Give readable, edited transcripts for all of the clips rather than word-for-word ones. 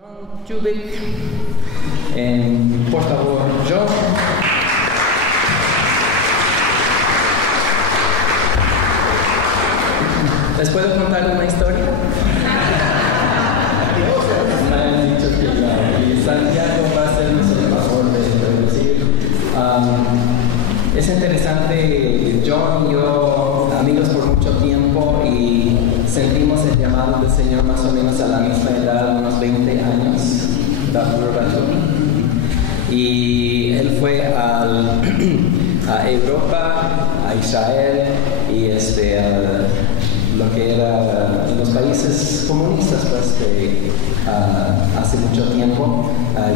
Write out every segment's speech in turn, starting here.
John Chubik, por favor, John. ¿Les puedo contar una historia? Me han dicho que y Santiago va a hacernos el favor de traducir. Es interesante, John y yo, amigos por mucho tiempo, y sentimos el llamado del Señor más o menos a la misma edad, unos 20 años, y él fue a Europa, a Israel y lo que era los países comunistas, pues, hace mucho tiempo.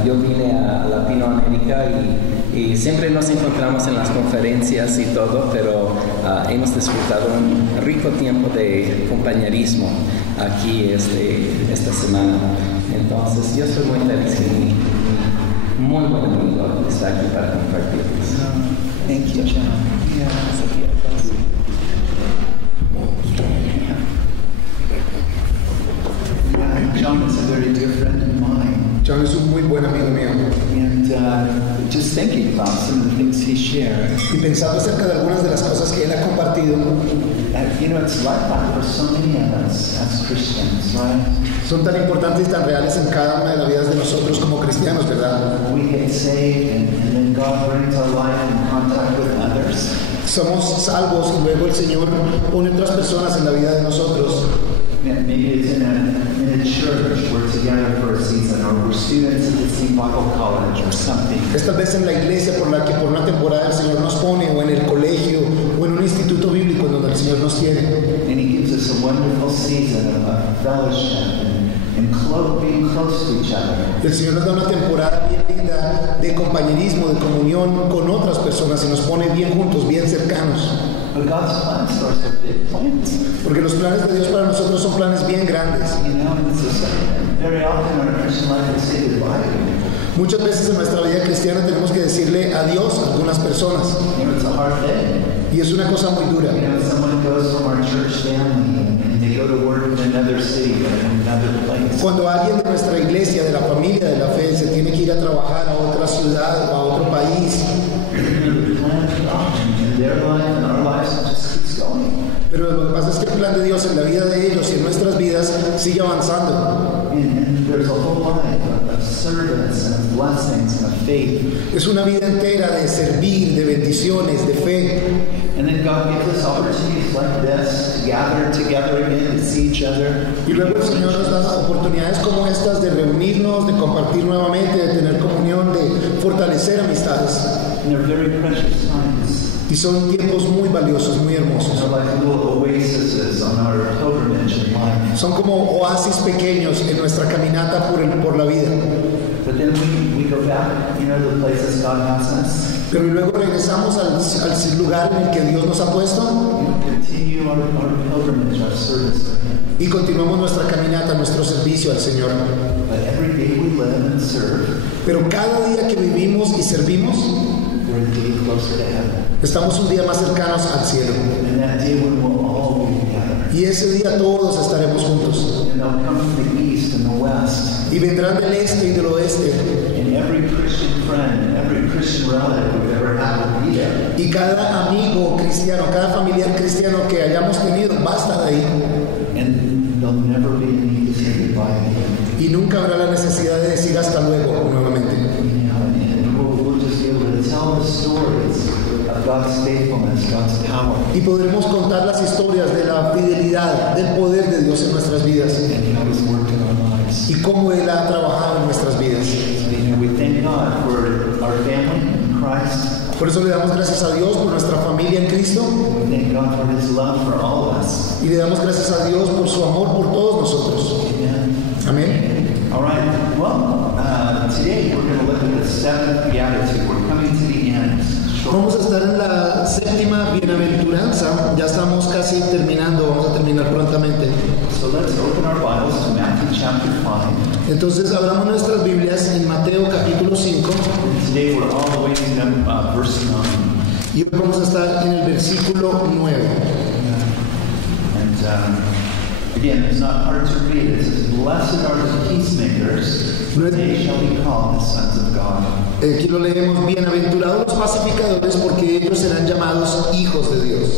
Yo vine a Latinoamérica y siempre nos encontramos en las conferencias y todo, pero hemos disfrutado un rico tiempo de compañerismo aquí esta semana. Entonces, yo estoy muy feliz que mi muy buen amigo está aquí para compartirles. Thank you, John. Yeah, John is a very dear friend of mine. John es un muy buen amigo mío. And just thinking about some of the things he shared. Y pensando acerca de algunas de las cosas que él ha compartido. You know, it's like that for so many of us as Christians, right? Son tan importantes y tan reales en cada una de las vidas de nosotros como cristianos, ¿verdad? We get saved and then God brings our life in contact with others. Somos salvos y luego el Señor pone otras personas en la vida de nosotros. Maybe it's in a church, we're together for a season, or we're students at the same Bible college or something. Esta vez en la iglesia por la que por una temporada el Señor nos pone, o en el colegio, o en un instituto bíblico en donde el Señor nos tiene. And He gives us a wonderful season of fellowship and being close to each other. El Señor nos da una temporada bien linda de compañerismo, de comunión con otras personas y nos pone bien juntos, bien cercanos. But God's plans for us are big plans. Porque los planes de Dios para nosotros son planes bien grandes. You know, and so very often in our Christian life we say goodbye to people. Muchas veces en nuestra vida cristiana tenemos que decirle adiós a algunas personas. You know, it's a hard day. Y es una cosa muy dura. You know, someone goes from our church family and they go to work in another city or in another place. Cuando alguien de nuestra iglesia, de la familia de la fe, se tiene que ir a trabajar a otra ciudad o a otro país. Pero lo que pasa es que el plan de Dios en la vida de ellos y en nuestras vidas sigue avanzando. Es una vida entera de servir, de bendiciones, de fe. Y luego el Señor nos da oportunidades como estas de reunirnos, de compartir nuevamente, de tener comunión, de fortalecer amistades. Y son tiempos muy valiosos, muy hermosos. Son como oasis pequeños en nuestra caminata por la vida. Pero luego regresamos al lugar en el que Dios nos ha puesto y continuamos nuestra caminata, nuestro servicio al Señor. Pero cada día que vivimos y servimos, estamos un día más cercanos al cielo. Y ese día todos estaremos juntos. Y vendrán del este y del oeste. Y cada amigo cristiano, cada familiar cristiano que hayamos tenido va a estar ahí. Y nunca habrá la necesidad de decir hasta luego nuevamente. Y podremos contar las historias de la fidelidad, del poder de Dios en nuestras vidas y cómo Él ha trabajado en nuestras vidas. Por eso le damos gracias a Dios por nuestra familia en Cristo y le damos gracias a Dios por su amor por todos nosotros. Amén. All right. Well, today we're going to look at the seventh beatitude. We're coming to the end. Vamos a estar en la séptima bienaventuranza. Ya estamos casi terminando. Vamos a terminar prontamente. So let's open our Bibles to Matthew chapter 5. Entonces abramos nuestras Biblias en Mateo capítulo 5. Today we're all the way to verse 9. Y hoy vamos a estar en el versículo 9. And Again, it's not hard to read. It says, "Blessed are the peacemakers, for they shall be called the sons of God." Aquí lo leemos, bienaventurados los pacificadores porque ellos serán llamados hijos de Dios.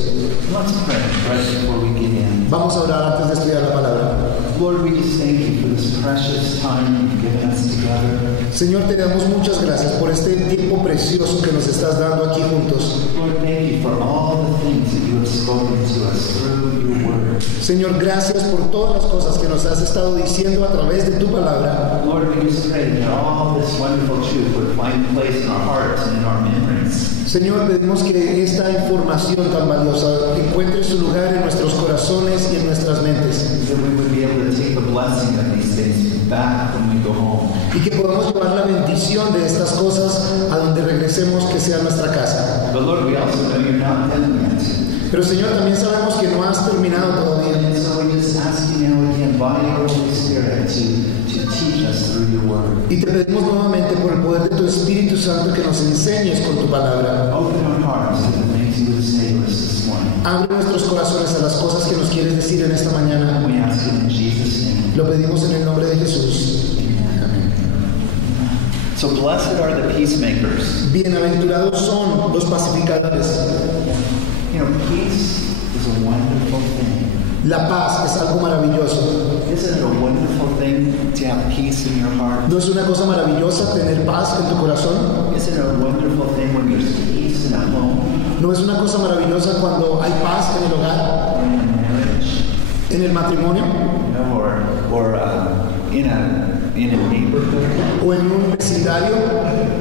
Let's pray right before we get in. Vamos a orar antes de estudiar la palabra. Lord, we just thank you for this precious time you've given us together. Señor, te damos muchas gracias por este tiempo precioso que nos estás dando aquí juntos. Lord, thank you for all the things that you have spoken to us through your word. Señor, gracias por todas las cosas que nos has estado diciendo a través de tu palabra. Lord, we just pray that all this wonderful truth would find place in our hearts and in our memories. Señor, pedimos que esta información tan valiosa encuentre su lugar en nuestros corazones y en nuestras mentes. That we would be able to take the blessing of these things back when we go home. Y que podamos llevar la bendición de estas cosas a donde regresemos, que sea nuestra casa. But Lord, we also know you're not done yet. Pero Señor, también sabemos que no has terminado todavía. And so we just ask you now again, by your Holy Spirit, to teach us through your word. Y te pedimos nuevamente por el poder de tu Espíritu Santo que nos enseñes con tu palabra. Open our hearts to the things you would say to us this morning. Abre nuestros corazones a las cosas que nos quieres decir en esta mañana. We ask it in Jesus' name. Lo pedimos en el nombre de Jesús. Amén. So blessed are the peacemakers. Bienaventurados son los pacificadores. You know, peace is a wonderful thing. La paz es algo maravilloso. Isn't it a wonderful thing to have peace in your heart? ¿No es una cosa maravillosa tener paz en tu corazón? Isn't it a wonderful thing when there's peace in a home ¿No es una cosa maravillosa cuando hay paz en el hogar, or in a marriage? en el matrimonio, You know, or in a neighborhood, o en un vecindario,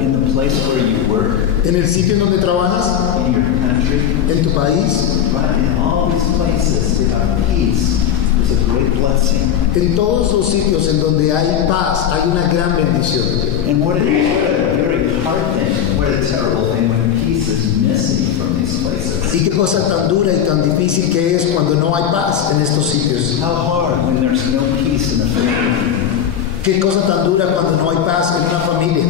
in the place where you work, en el sitio en donde trabajas, in your country? en tu país? Right? In all these places, to have peace is a great blessing. En todos los sitios en donde hay paz hay una gran bendición. And what a very hard thing, what a terrible thing when peace is missing from these places. Y qué cosa tan dura y tan difícil que es cuando no hay paz en estos sitios. How hard when there's no peace in a family. Qué cosa tan dura cuando no hay paz en una familia.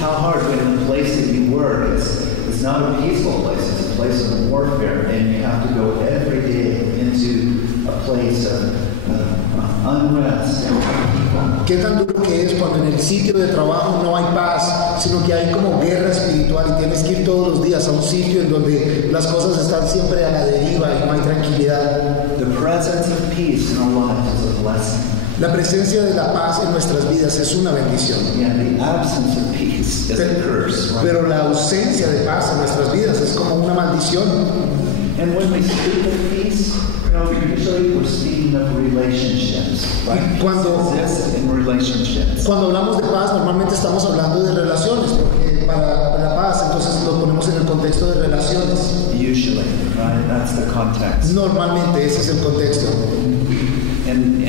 How hard when the place that you work is not a peaceful place, it's a place of warfare, and you have to go every day into a place of unrest and people. Qué tan duro que es cuando en el sitio de trabajo no hay paz, sino que hay como guerra espiritual y tienes que ir todos los días a un sitio en donde las cosas están siempre a la deriva y no hay tranquilidad. The presence of peace in our lives is a blessing. La presencia de la paz en nuestras vidas es una bendición. Yeah, the absence of peace is a curse. Right? Pero la ausencia de paz en nuestras vidas es como una maldición. And when we speak of peace, you know, usually we're speaking of relationships. Right? Cuando- Peace exists in relationships. Cuando hablamos de paz, normalmente estamos hablando de relaciones, porque para la paz entonces lo ponemos en el contexto de relaciones. Usually, right? That's the context. Normalmente ese es el contexto. And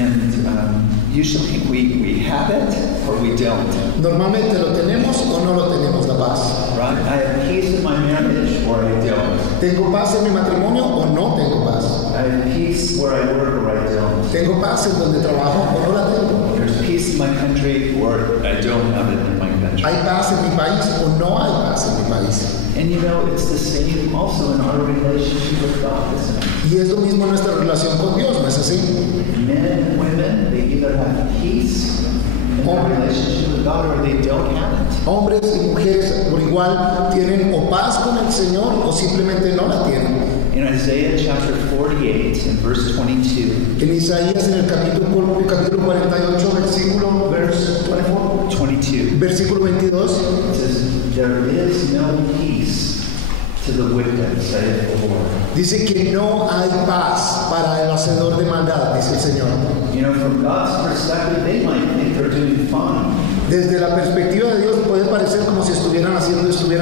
usually we have it or we don't. Normalmente lo tenemos o no lo tenemos, la paz. Right? I have peace in my marriage or I don't. ¿Tengo paz en mi matrimonio o no tengo paz? I have peace where I work or I don't. ¿Tengo paz en donde trabajo o no la tengo? There's peace in my country or I don't have it in my country. ¿Hay paz en mi país o no hay paz en mi país? And you know, it's the same also in our relationship with God, isn't it? Y es lo mismo en nuestra relación con Dios, ¿no es así? Men and women, they either have peace in their relationship with God or they don't have it. Hombres y mujeres por igual tienen o paz con el Señor o simplemente no la tienen. In Isaiah chapter 48 and verse 22, En Isaías en el capítulo 48, versículo 22, it says, "There is no peace to the wicked, saith the Lord." dice que no hay paz para el hacedor de maldad, dice el Señor. You know, from God's perspective, they might think they're doing fine. Desde la perspectiva de Dios puede parecer como si estuvieran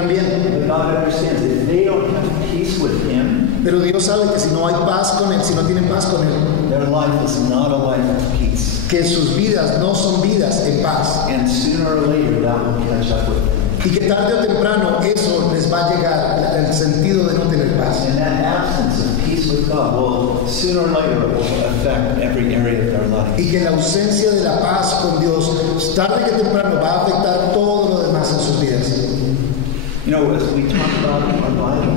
bien, But God understands if they don't have peace with Him, pero Dios sabe que si no hay paz con Él, si no tienen paz con Él, their life is not a life of peace. que sus vidas no son vidas en paz And sooner or later, that will catch up with them. y que tarde o temprano eso les va a llegar, el sentido de no tener paz. And that absence of peace with God will sooner or later affect every area of their life. Y que la ausencia de la paz con Dios, tarde que temprano, va a afectar todo lo demás en sus vidas. You know, as we talk about our Bible,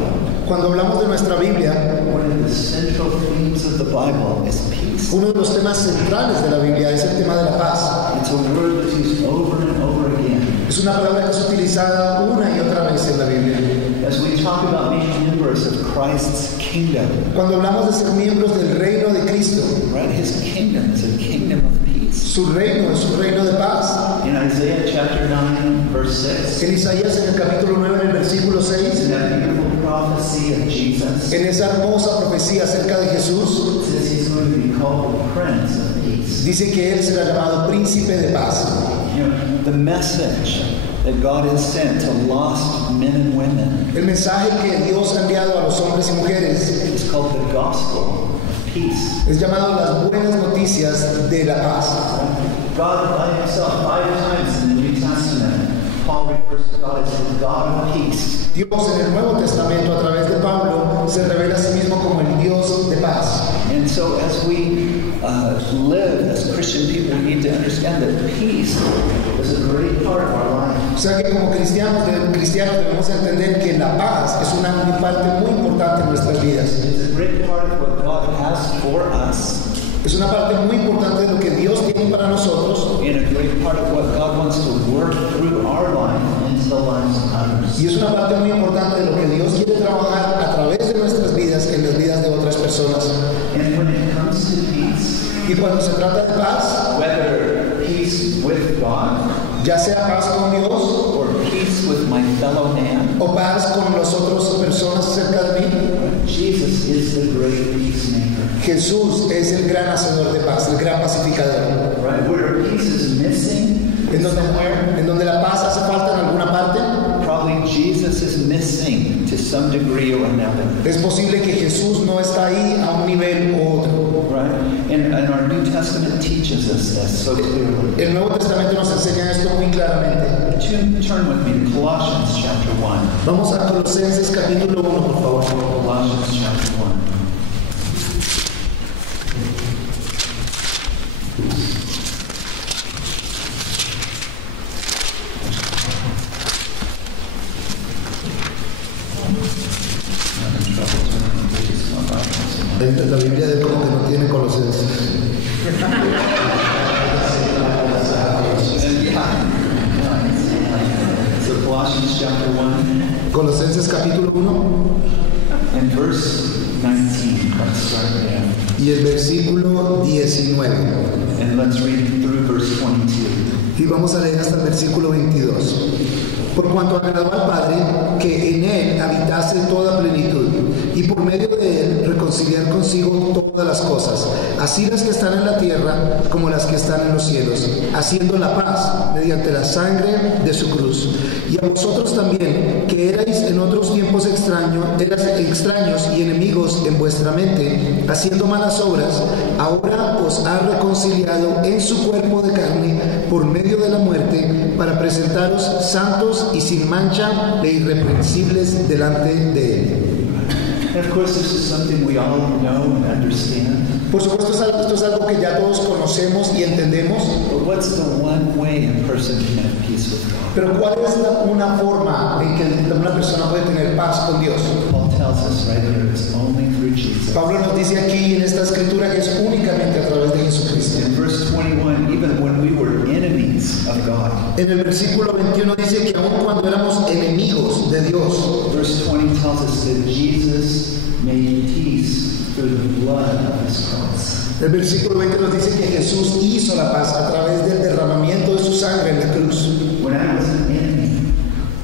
Cuando hablamos de nuestra Biblia, one of the central themes of the Bible is peace. uno de los temas centrales de la Biblia es el tema de la paz. It's a word that's used over and over again. Es una palabra que es utilizada una y otra vez en la Biblia. As we talk about being members of Christ's kingdom, Cuando hablamos de ser miembros del reino de Cristo, right? His kingdom is a kingdom of peace. su reino es un reino de paz. In Isaiah chapter 9, verse 6, En Isaías, en el capítulo 9, en el versículo 6, in that beautiful prophecy of Jesus, en esa hermosa profecía acerca de Jesús, it says he's going to be called the Prince of Peace. dice que Él será llamado príncipe de paz. You know, the message that God has sent to lost men and women El mensaje que Dios ha enviado a los hombres y mujeres is called the gospel of peace. es llamado las buenas noticias de la paz. God by himself 5 times in the New Testament, Paul refers to God as the God of peace. Dios en el Nuevo Testamento a través de Pablo se revela a sí mismo como el Dios de paz. And so as we live as Christian people, we need to understand that peace is a great part of our life. O sea que como cristianos debemos entender que la paz es una parte muy importante en nuestras vidas. It's a great part of what God has for us, Es una parte muy importante de lo que Dios tiene para nosotros and a great part of what God wants to work through our life into the lives of others. y es una parte muy importante de lo que Dios quiere trabajar a través de nuestras vidas en las vidas de otras personas. And when it comes to peace, Y cuando se trata de paz, whether peace with God ya sea paz con Dios or peace with my fellow man, o paz con las otras personas cerca de mí, Jesus is the great peacemaker. Jesús es el gran hacedor de paz, el gran pacificador. Right? Where peace is missing En donde la paz hace falta en alguna parte, probably Jesus is missing to some degree or another. es posible que Jesús no está ahí a un nivel u otro. Right? And our New Testament teaches us this so clearly. El Nuevo Testamento nos enseña esto muy claramente. Turn with me to Colossians chapter 1. Vamos a Colosenses capítulo 1, por favor. Colossians chapter 1. La Biblia de como que no tiene Colosenses. So Colossians chapter 1 Colosenses capítulo 1 and verse 19. Let's start there. y el versículo 19. And let's read through verse 22. Y vamos a leer hasta el versículo 22. Por cuanto agradó al Padre que en Él habitase toda plenitud, y por medio de Él reconciliar consigo todas las cosas, así las que están en la tierra como las que están en los cielos, haciendo la paz mediante la sangre de su cruz. Y a vosotros también, que erais en otros tiempos extraños y enemigos en vuestra mente, haciendo malas obras, ahora os ha reconciliado en su cuerpo de carne por medio de la muerte, para presentaros santos y sin mancha e irreprensibles delante de Él. And of course, this is something we all know and understand. Por supuesto, esto es algo que ya todos conocemos y entendemos, But what's the one way a person can have peace with God? pero ¿cuál es una forma en que una persona puede tener paz con Dios? Paul tells us right here it's only through Jesus. Pablo nos dice aquí en esta escritura que es únicamente a través de Jesucristo. In verse 21, even when we were enemies of God. En el versículo 21 dice que aun cuando éramos enemigos de Dios, Verse 20 tells us that Jesus made peace through the blood of his cross. el versículo 20 nos dice que Jesús hizo la paz a través del derramamiento de su sangre en la cruz. When I was an enemy,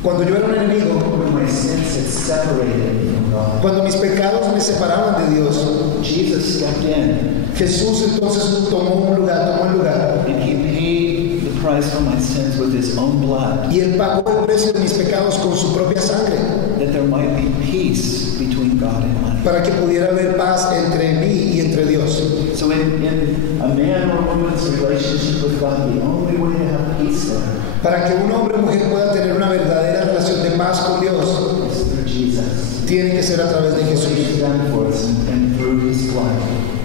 Cuando yo era un enemigo, when my sins had separated me from God, cuando mis pecados me separaban de Dios, Jesus stepped in Jesús entonces tomó el lugar and he paid the price for my sins with his own blood, y Él pagó el precio de mis pecados con su propia sangre, that there might be peace between God and man. para que pudiera haber paz entre mí y entre Dios. So in a man or woman's relationship with God, the only way to have peace there Para que un hombre o mujer pueda tener una verdadera relación de paz con Dios, is through Jesus. tiene que ser a través de Jesús. He's done for us and through his blood.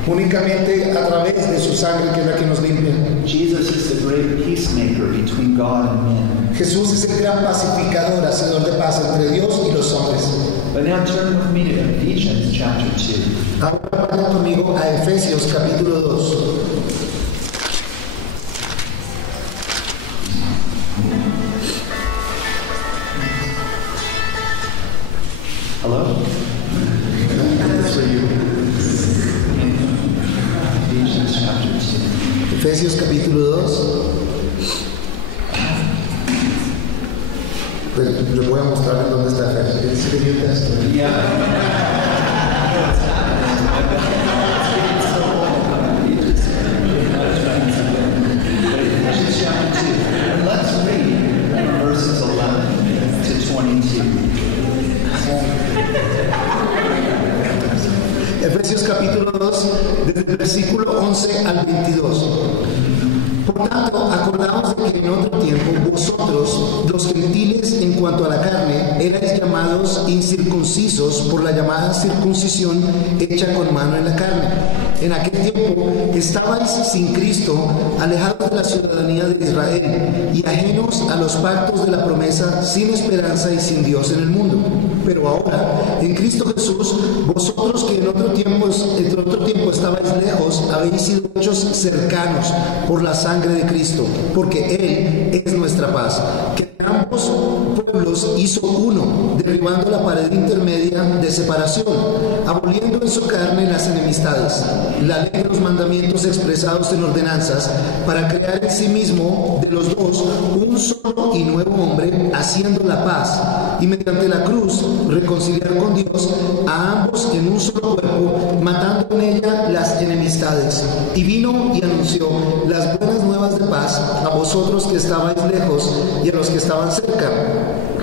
Únicamente a través de su sangre, que es la que nos limpia. Jesus is the great peacemaker between God and man. Jesús es el gran pacificador, hacedor de paz entre Dios y los hombres. But now turn with me to Ephesians chapter 2. Ahora vaya conmigo a Efesios capítulo 2. Hello? That's for you. Ephesians chapter 2. Efesios capítulo 2. Pues les voy a mostrar en dónde está Efesios. Ephesians chapter 2. And let's read verses 11 to 22. Efesios capítulo 2, desde el versículo 11 al 22. Por tanto, acordaos de que en otro tiempo vosotros, los gentiles en cuanto a la carne, erais llamados incircuncisos por la llamada circuncisión hecha con mano en la carne. En aquel tiempo estabais sin Cristo, alejados de la ciudadanía de Israel y ajenos a los pactos de la promesa, sin esperanza y sin Dios en el mundo. Pero ahora, en Cristo Jesús, vosotros que en otro tiempo estabais lejos, habéis sido hechos cercanos por la sangre de Cristo, porque Él es nuestra paz, que ambos pueblos hizo uno, derribando la pared intermedia de separación, aboliendo en su carne las enemistades, la ley de los mandamientos expresados en ordenanzas, para crear en sí mismo de los dos un solo y nuevo hombre, haciendo la paz, y mediante la cruz reconciliar con Dios a ambos en un solo cuerpo, matando en ella las enemistades. Y vino y anunció las buenas nuevas de paz a vosotros que estabais lejos y a los que estaban cerca,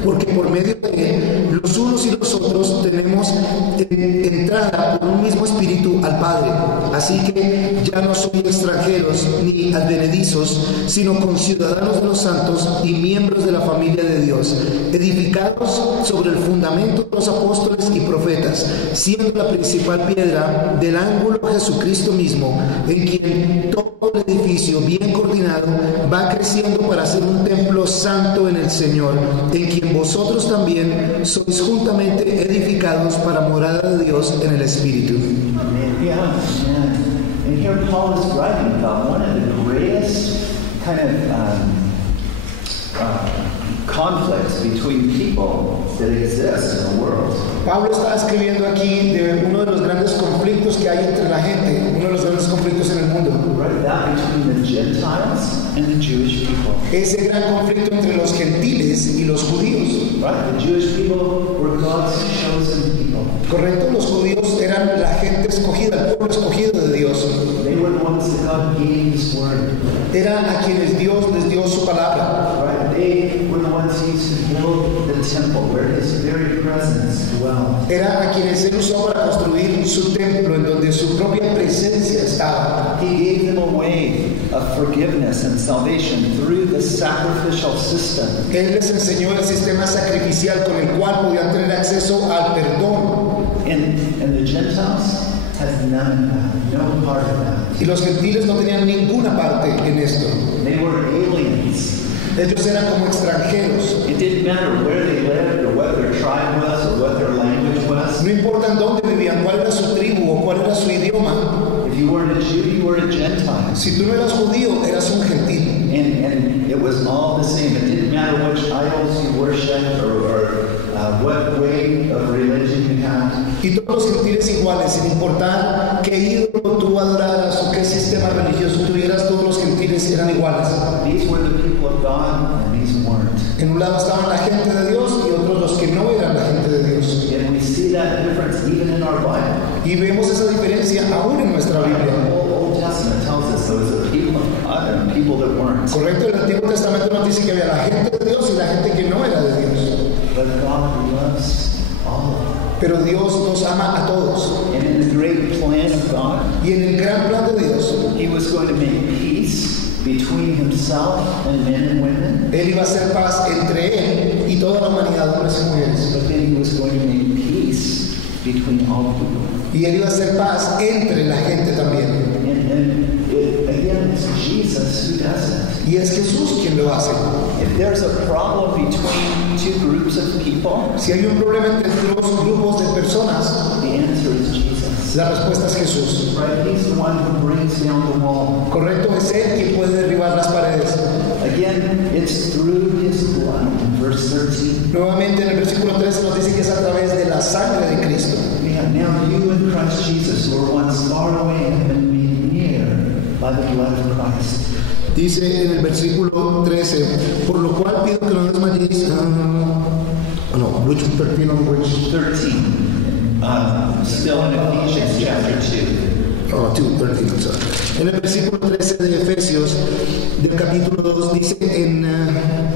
porque por medio de él los unos y los otros tenemos entrada por un mismo espíritu al Padre. Así que ya no sois extranjeros ni advenedizos, sino conciudadanos de los santos y miembros de la familia de Dios, edificados sobre el fundamento de los apóstoles y profetas, siendo la principal piedra del ángulo Jesucristo mismo, en quien todo el edificio bien coordinado va creciendo para ser un templo santo en el Señor, en quien vosotros también sois juntamente edificados para morada de Dios en el Espíritu. Yeah, and here Paul is writing about one of the greatest kind of conflicts between people that exist in the world. Pablo está escribiendo aquí de uno de los grandes conflictos que hay entre la gente, uno de los grandes conflictos en el mundo. Right, that between the Gentiles and the Jewish people. Ese gran conflicto entre los gentiles y los judíos. Right, the Jewish people were God's chosen people. Correcto, los judíos eran la gente escogida, el pueblo escogido de Dios. They were the ones that God gave His word. Era a quienes Dios les dio su palabra. Right, they were the ones He used to build the temple where His very presence dwelled. Era a quienes Él usó para construir su templo, en donde su propia presencia estaba. He gave them a way of forgiveness and salvation through the sacrificial system. Él les enseñó el sistema sacrificial con el cual podían tener acceso al perdón. And the Gentiles has none of that, no part of that. Y los gentiles no tenían ninguna parte en esto. They were aliens. Ellos eran como extranjeros. It didn't matter where they lived or what their tribe was or what their language was. No importa en dónde vivían, cuál era su tribu o cuál era su idioma. If you weren't a Jew, you were a Gentile. Si tú no eras judío, eras un gentil. And it was all the same. It didn't matter which idols you worshipped or what way of religion you had. Y todos los gentiles iguales, sin importar qué ídolo tú adoraras o qué sistema religioso tuvieras, todos los gentiles eran iguales. These were the people of God and these weren't. En un lado estaban la gente de Dios y otros los que no eran la gente de Dios. And we see that difference even in our Bible. Y vemos esa diferencia aún en nuestra Biblia. The Old Testament tells us there was a people of God and people that weren't. Correcto, el Antiguo Testamento nos dice que había la gente de Dios y la gente que no era de Dios. But God loves all of them. Pero Dios nos ama a todos. And in the great plan of God, Y en el gran plan de Dios, He was going to make peace between Himself and men and women. Él iba a hacer paz entre Él y toda la humanidad, hombres y mujeres. But then He was going to make peace between all people. Y Él iba a hacer paz entre la gente también. And again, again, it's Jesus who does it. Y es Jesús quien lo hace. If there's a problem between two groups of people, Si hay un problema entre dos grupos de personas, the answer is Jesus. la respuesta es Jesús. Right? He's the one who brings down the wall. Correcto, es Él quien puede derribar las paredes. Again, it's through his blood in verse 13. Nuevamente en el versículo 13 nos dice que es a través de la sangre de Cristo. Now you in Christ Jesus, who were once far away, have been made near by the blood of Christ. Dice en el versículo 13, por lo cual pido que no desmayéis. Which 13 on which? 13. Still in Ephesians chapter 2. 13, I'm sorry. En el versículo 13 de Efesios, del capítulo 2, dice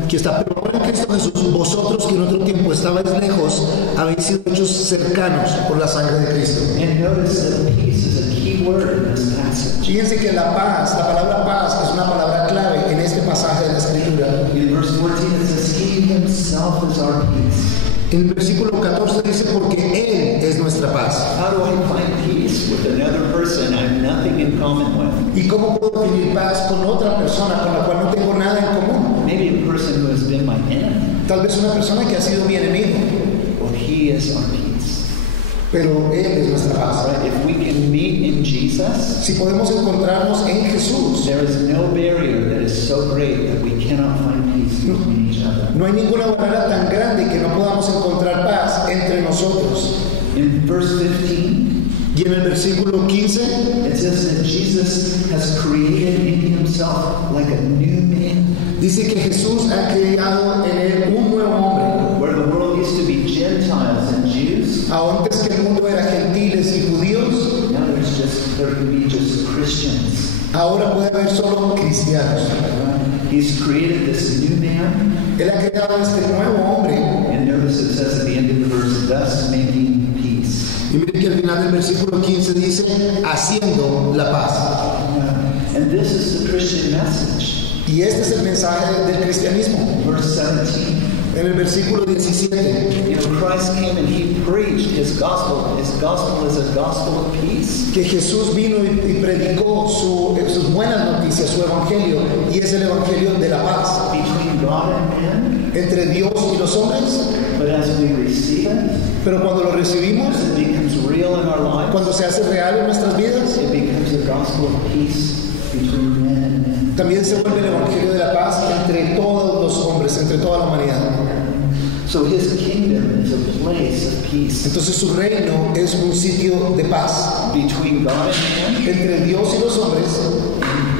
que está, pero ahora en Cristo Jesús, vosotros que en otro tiempo estabais lejos, habéis sido hechos cercanos por la sangre de Cristo. And notice that peace is a key word in this passage. Fíjense que la paz, la palabra paz, es una palabra clave en este pasaje de la Escritura. In verse 14 it says, He himself is our peace. En el versículo 14 dice, porque Él es nuestra paz. How do I find peace with another person I have nothing in common with? ¿Y cómo puedo vivir paz con otra persona con la cual no tengo nada en común? Maybe a person who has been my enemy. Tal vez una persona que ha sido mi enemigo, Well, He is our peace. pero Él es nuestra paz. Right? If we can meet in Jesus, Si podemos encontrarnos en Jesús, there is no barrier that is so great that we cannot find peace between each other. no hay ninguna barrera tan grande que no podamos encontrar paz entre nosotros. In verse 15, Y en el versículo 15 it says that Jesus has created in himself like a new man. dice que Jesús ha creado en Él un nuevo hombre. Where the world used to be Gentiles and Jews, Antes que el mundo era gentiles y judíos, now there can be just Christians. ahora puede haber solo cristianos. He's created this new man, Él ha creado este nuevo hombre. and notice it says at the end of the verse, thus making peace. Y miren que al final del versículo 15 dice, haciendo la paz. And this is the Christian message. Y este es el mensaje del cristianismo. Verse 17. En el versículo 17, You know, Christ came and he preached his gospel. His gospel is a gospel of peace. que Jesús vino y predicó sus buenas noticias, su evangelio, y es el evangelio de la paz Between God and man, entre Dios y los hombres. but as we receive it, Pero cuando lo recibimos, as it becomes real in our lives, cuando se hace real en nuestras vidas, it becomes a gospel of peace between men and men. también se vuelve el evangelio de la paz entre todos los hombres, entre toda la humanidad. So his kingdom is a place of peace Entonces su reino es un sitio de paz between God and man, entre Dios y los hombres,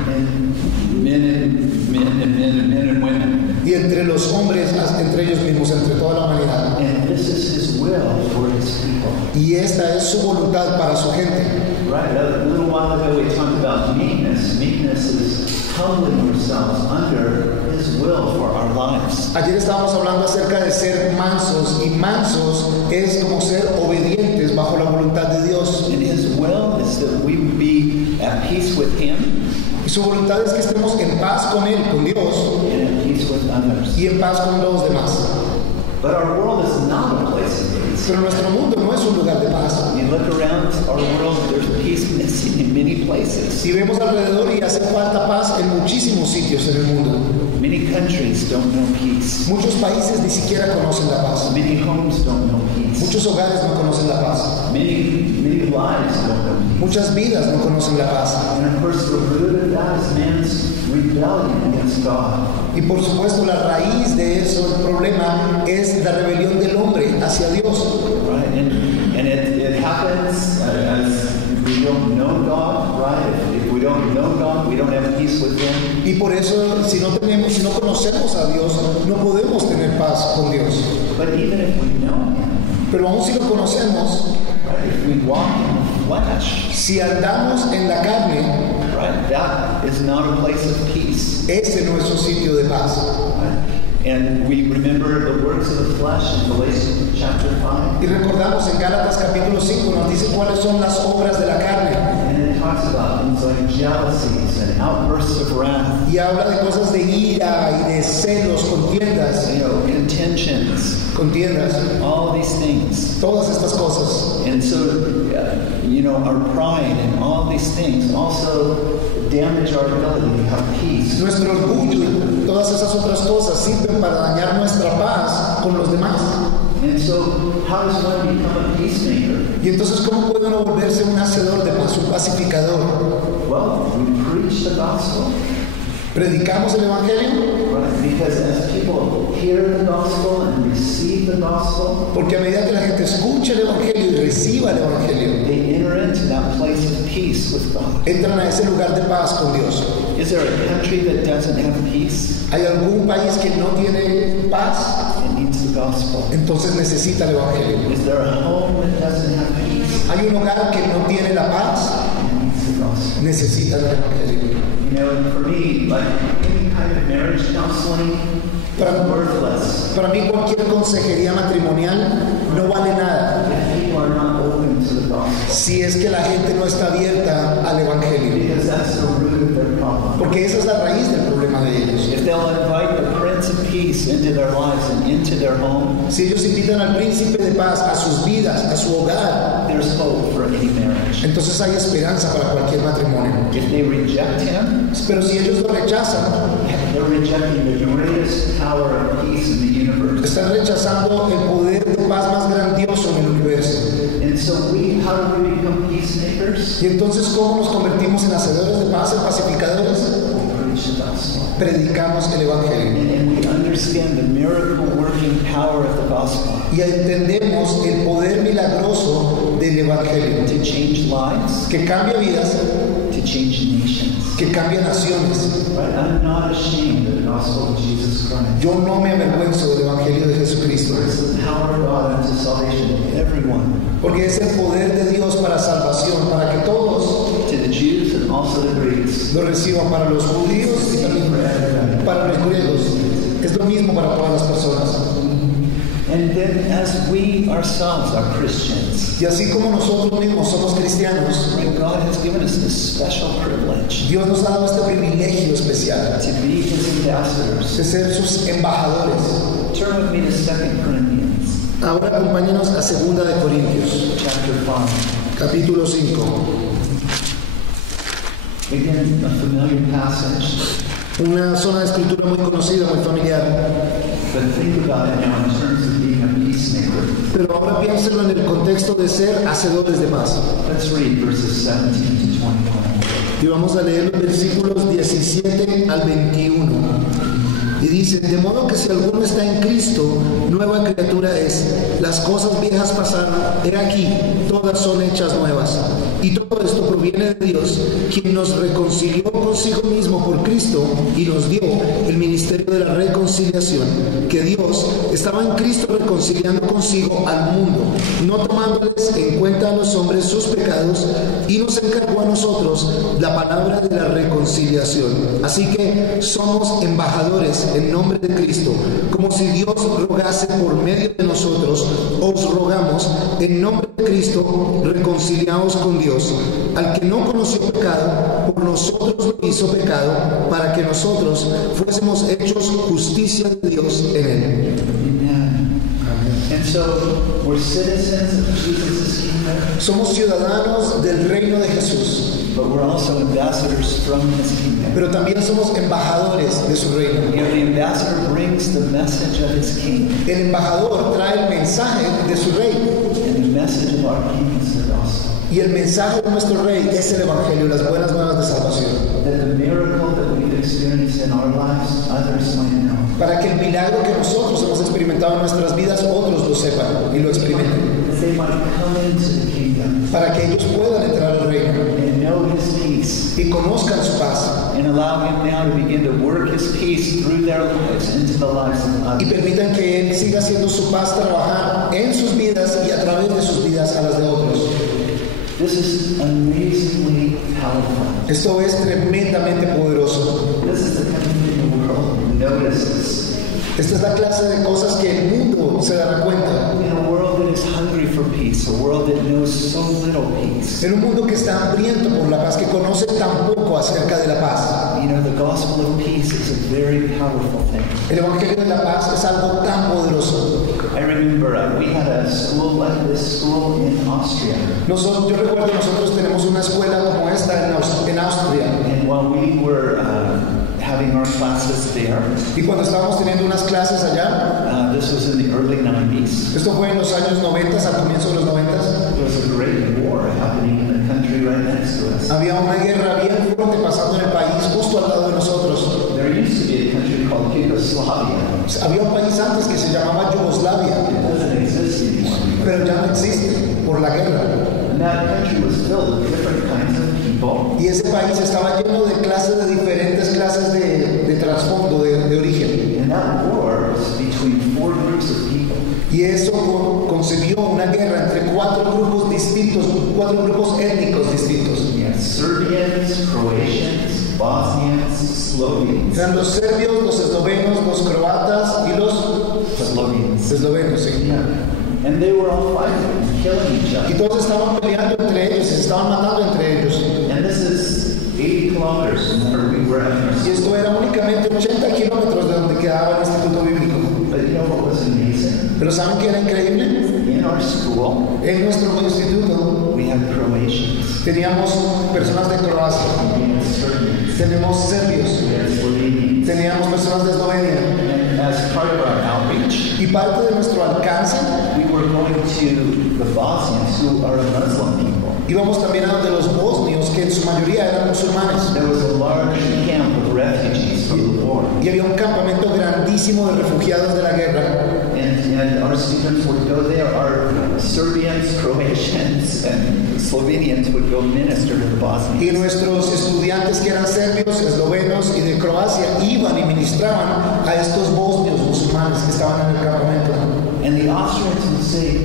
and men and women. y entre los hombres, entre ellos mismos, entre toda la humanidad. And this is his will for his people. Y esta es su voluntad para su gente. Right, a little while ago we talked about meekness. Meekness is humbling ourselves under his will for our lives. Ayer estábamos hablando acerca de ser mansos, y mansos es como ser obedientes bajo la voluntad de Dios. And his will is that we would be at peace with him Y su voluntad es que estemos en paz con Él, con Dios, and at peace with others. y en paz con los demás. But our world is not a place of peace. Pero nuestro mundo no es un lugar de paz. When you look around our world, there's peace missing in many places. Si vemos alrededor, y hace falta paz en muchísimos sitios en el mundo. Many countries don't know peace. Muchos países ni siquiera conocen la paz. Many homes don't know peace. Muchos hogares no conocen la paz. Many lives don't know peace. Muchas vidas no conocen la paz. And of course, the root of that is man's rebellion against God. Y por supuesto la raíz de eso, el problema, es la rebelión del hombre hacia Dios. Right? And it happens as we don't know God, right? If we don't know God, we don't have peace with him. Y por eso, si no conocemos a Dios, no podemos tener paz con Dios. But even if we know him, Pero aún si lo conocemos, right? If we walk in the flesh, si andamos en la carne, right? That is not a place of peace. ese no es un sitio de paz. Right? And we remember the works of the flesh in Galatians chapter 5. Y recordamos en Gálatas capítulo 5, nos dice cuáles son las obras de la carne. And it talks about things like jealousies and outbursts of wrath, Y habla de cosas de ira y de celos, contiendas, contiendas, all these things. todas estas cosas. And so, our pride and all these things also damage our ability to have peace. Nuestro orgullo y todas esas otras cosas sirven para dañar nuestra paz con los demás. And so, how does one become a peacemaker? Y entonces, ¿cómo puede uno volverse un hacedor de paz, un pacificador? Well, we preach the gospel. ¿Predicamos el Evangelio? Right? Because as people hear the gospel and receive the gospel, Porque a medida que la gente escuche el Evangelio y reciba el Evangelio, they enter into that place of peace with God. entran a ese lugar de paz con Dios. Is there a country that doesn't have peace? ¿Hay algún país que no tiene paz? It needs the gospel. Entonces necesita el Evangelio. Is there a home that doesn't have peace? ¿Hay un hogar que no tiene la paz? It needs the gospel. Necesita el Evangelio. You know, and for me, like any kind of marriage counseling is worthless Para mí cualquier consejería matrimonial no vale nada if people are not open to the gospel. si es que la gente no está abierta al Evangelio. Because that's the root of their problem. Porque esa es la raíz del problema de ellos. If they'll invite the Prince of Peace into their lives and into their home, Si ellos invitan al príncipe de paz a sus vidas, a su hogar, there's hope for any marriage. entonces hay esperanza para cualquier matrimonio. If they reject him, Pero si ellos lo rechazan, they're rejecting the greatest power of peace in the universe. están rechazando el poder de paz más grandioso en el universo. And so how do we become peacemakers? Y entonces, ¿cómo nos convertimos en hacedores de paz, en pacificadores? We preach the gospel. Predicamos el Evangelio. And we understand the miracle working power of the gospel Y entendemos el poder milagroso del Evangelio, to change lives, que cambia vidas, to change nations. que cambia naciones. Right? I'm not ashamed of the gospel of Jesus Christ. Yo no me avergüenzo del Evangelio de Jesucristo, It's the power of God unto salvation of everyone, porque es el poder de Dios para salvación, para que todos to the Jews and also the Greeks. lo reciban, para los judíos y también para los griegos. Es lo mismo para todas las personas. And then as we ourselves are Christians, Y así como nosotros mismos somos cristianos, God has given us this special privilege Dios nos ha dado este privilegio especial to be His ambassadors. de ser sus embajadores. Turn with me to 2 Corinthians Ahora acompáñenos a 2 de Corintios, chapter 5. capítulo 5. Again, a familiar passage, Una zona de escritura muy conocida, muy familiar. but think about it now in terms of being a peacemaker. Pero ahora piénsenlo en el contexto de ser hacedores de paz. Let's read verses 17 to 21. Y vamos a leer los versículos 17 al 21. Y dice, de modo que si alguno está en Cristo, nueva criatura es. Las cosas viejas pasaron, he aquí, todas son hechas nuevas. Y todo esto proviene de Dios, quien nos reconcilió consigo mismo por Cristo y nos dio el ministerio de la reconciliación, que Dios estaba en Cristo reconciliando consigo al mundo, no tomándoles en cuenta a los hombres sus pecados, y nos encargó a nosotros la palabra de la reconciliación. Así que somos embajadores en nombre de Cristo, como si Dios rogase por medio de nosotros. Os rogamos en nombre de Cristo, reconciliaos con Dios. Al que no conoció pecado, por nosotros lo hizo pecado, para que nosotros fuésemos hechos justicia de Dios en él. Amen. And so, we're citizens of Jesus' kingdom, Somos ciudadanos del reino de Jesús, but we're also ambassadors from His kingdom. pero también somos embajadores de su reino. You know, the ambassador brings the message of his king, El embajador trae el mensaje de su rey, and the message of our king is the gospel. y el mensaje de nuestro rey es el evangelio, las buenas nuevas de salvación, That the miracle that we've experienced in our lives, others might know. para que el milagro que nosotros hemos experimentado en nuestras vidas, otros lo sepan y lo experimenten, That they might come into the kingdom para que ellos puedan entrar al reino and know His peace, y conozcan su paz, and allow Him now to begin to work His peace through their lives into the lives of y others. permitan que Él siga haciendo su paz trabajar en sus vidas y a través de sus vidas a las de otros. This is amazingly powerful. Esto es tremendamente poderoso. This is the kind of thing the world notices. Esta es la clase de cosas que el mundo se dará cuenta. In a world that is hungry for peace, a world that knows so little peace. En un mundo que está hambriento por la paz, que conoce tan poco acerca de la paz. You know, the gospel of peace is a very powerful thing. El evangelio de la paz es algo tan poderoso. I remember remember we had a school like this school in Austria. Yo recuerdo, nosotros tenemos una escuela como esta en Austria. And while we were having our classes there, Y cuando estábamos teniendo unas clases allá, this was in the early 90s. esto fue en los años 90, al comienzo de los 90, There was a great war happening in the country right next to us. había una guerra bien fuerte pasando en el país justo al lado de nosotros. There used to be a country called Yugoslavia. Había un país antes que se llamaba Yugoslavia, It doesn't exist anymore. pero ya no existe por la guerra. And that country was filled with different kinds of people. Y ese país estaba lleno de diferentes clases de trasfondo, de origen. And that war was between four groups of people. Y eso concibió una guerra entre cuatro grupos distintos, cuatro grupos étnicos distintos. You had Serbians, Croatians, Bosnians, Slovenes. Eran los serbios, los eslovenos, los croatas y los Slovenes. eslovenos, sí. Yeah. And they were all fighting and killing each Y other. todos estaban peleando entre ellos, se estaban matando entre ellos. And this is 80 kilometers from where we were at our Y school. esto era únicamente 80 kilómetros de donde quedaba el Instituto Bíblico. But you know what was amazing? Pero ¿saben qué era increíble? In our school, En nuestro instituto we had Croatians, teníamos personas de Croacia, we had Serbians, tenemos serbios, we had Slovenians. teníamos personas de Eslovenia. And as part of our outreach, Y parte de nuestro alcance we were going to the Bosnians, who are a Muslim people. íbamos también a donde los bosnios, que en su mayoría eran musulmanes. There was a large camp of refugees from the war. Y había un campamento grandísimo de refugiados de la guerra. And our students would go there. Our Serbians, Croatians, and Slovenians would go minister to the Y Bosnians. nuestros estudiantes que eran serbios, eslovenos y de Croacia iban y ministraban a estos bosnios musulmanes que estaban en el campamento. And the Austrians would say,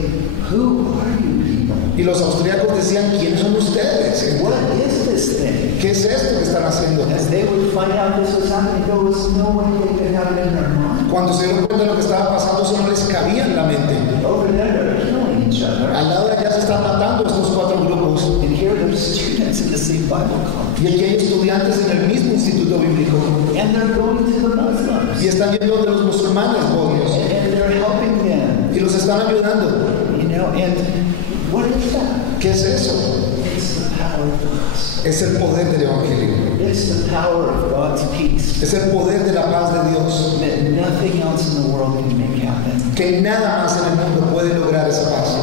"Who are you people? Y los austríacos decían, ¿quiénes son ustedes? What is this thing?" ¿Qué es esto que están haciendo? As they would find out this was happening, there was no way they could have it in their mind. Cuando se dieron cuenta de lo que estaba pasando, eso no les cabía en la mente. Over there, they're killing each other. Al lado de allá se están matando estos cuatro grupos. And here there's students in the same Bible college. Y aquí hay estudiantes en el mismo instituto bíblico. And they're going to the Muslims. Y están yendo de los musulmanes bosnios. And they're helping them. Y los están ayudando. You know, and what is that? ¿Qué es eso? It's the power of the gospel. Es el poder del evangelio. It's the power of God's peace Es el poder de la paz de Dios. that nothing else in the world can make happen. Que nada más en el mundo puede lograr esa paz.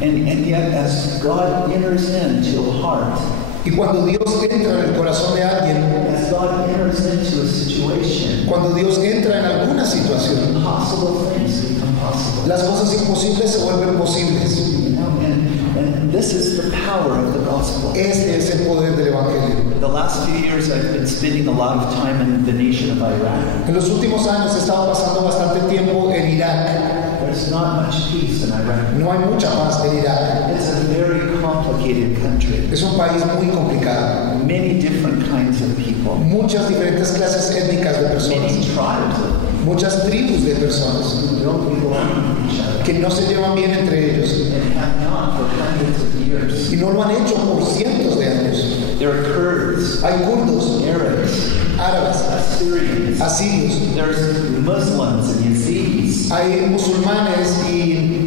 And yet, as God enters into a heart, Y cuando Dios entra en el corazón de alguien, as God enters into a situation, cuando Dios entra en alguna situación, impossible things become possible. las cosas imposibles se vuelven posibles. You know, and this is the power of the gospel. Este es el poder del evangelio. The last few years, I've been spending a lot of time in the nation of Iraq. En los últimos años he estado pasando bastante tiempo en Irak. There's not much peace in Iraq. No hay mucha paz en Irak. It's a very complicated country. Es un país muy complicado. Many different kinds of people. Muchas diferentes clases étnicas de personas. Many tribes of people Muchas tribus de personas who don't get along with each other. que no se llevan bien entre ellos. And have not for hundreds of years. Y no lo han hecho por cientos de años. There are Kurds, Hay kurdos, Arabs, árabes, Assyrians. asirios, There's Muslims and Yazidis. hay musulmanes y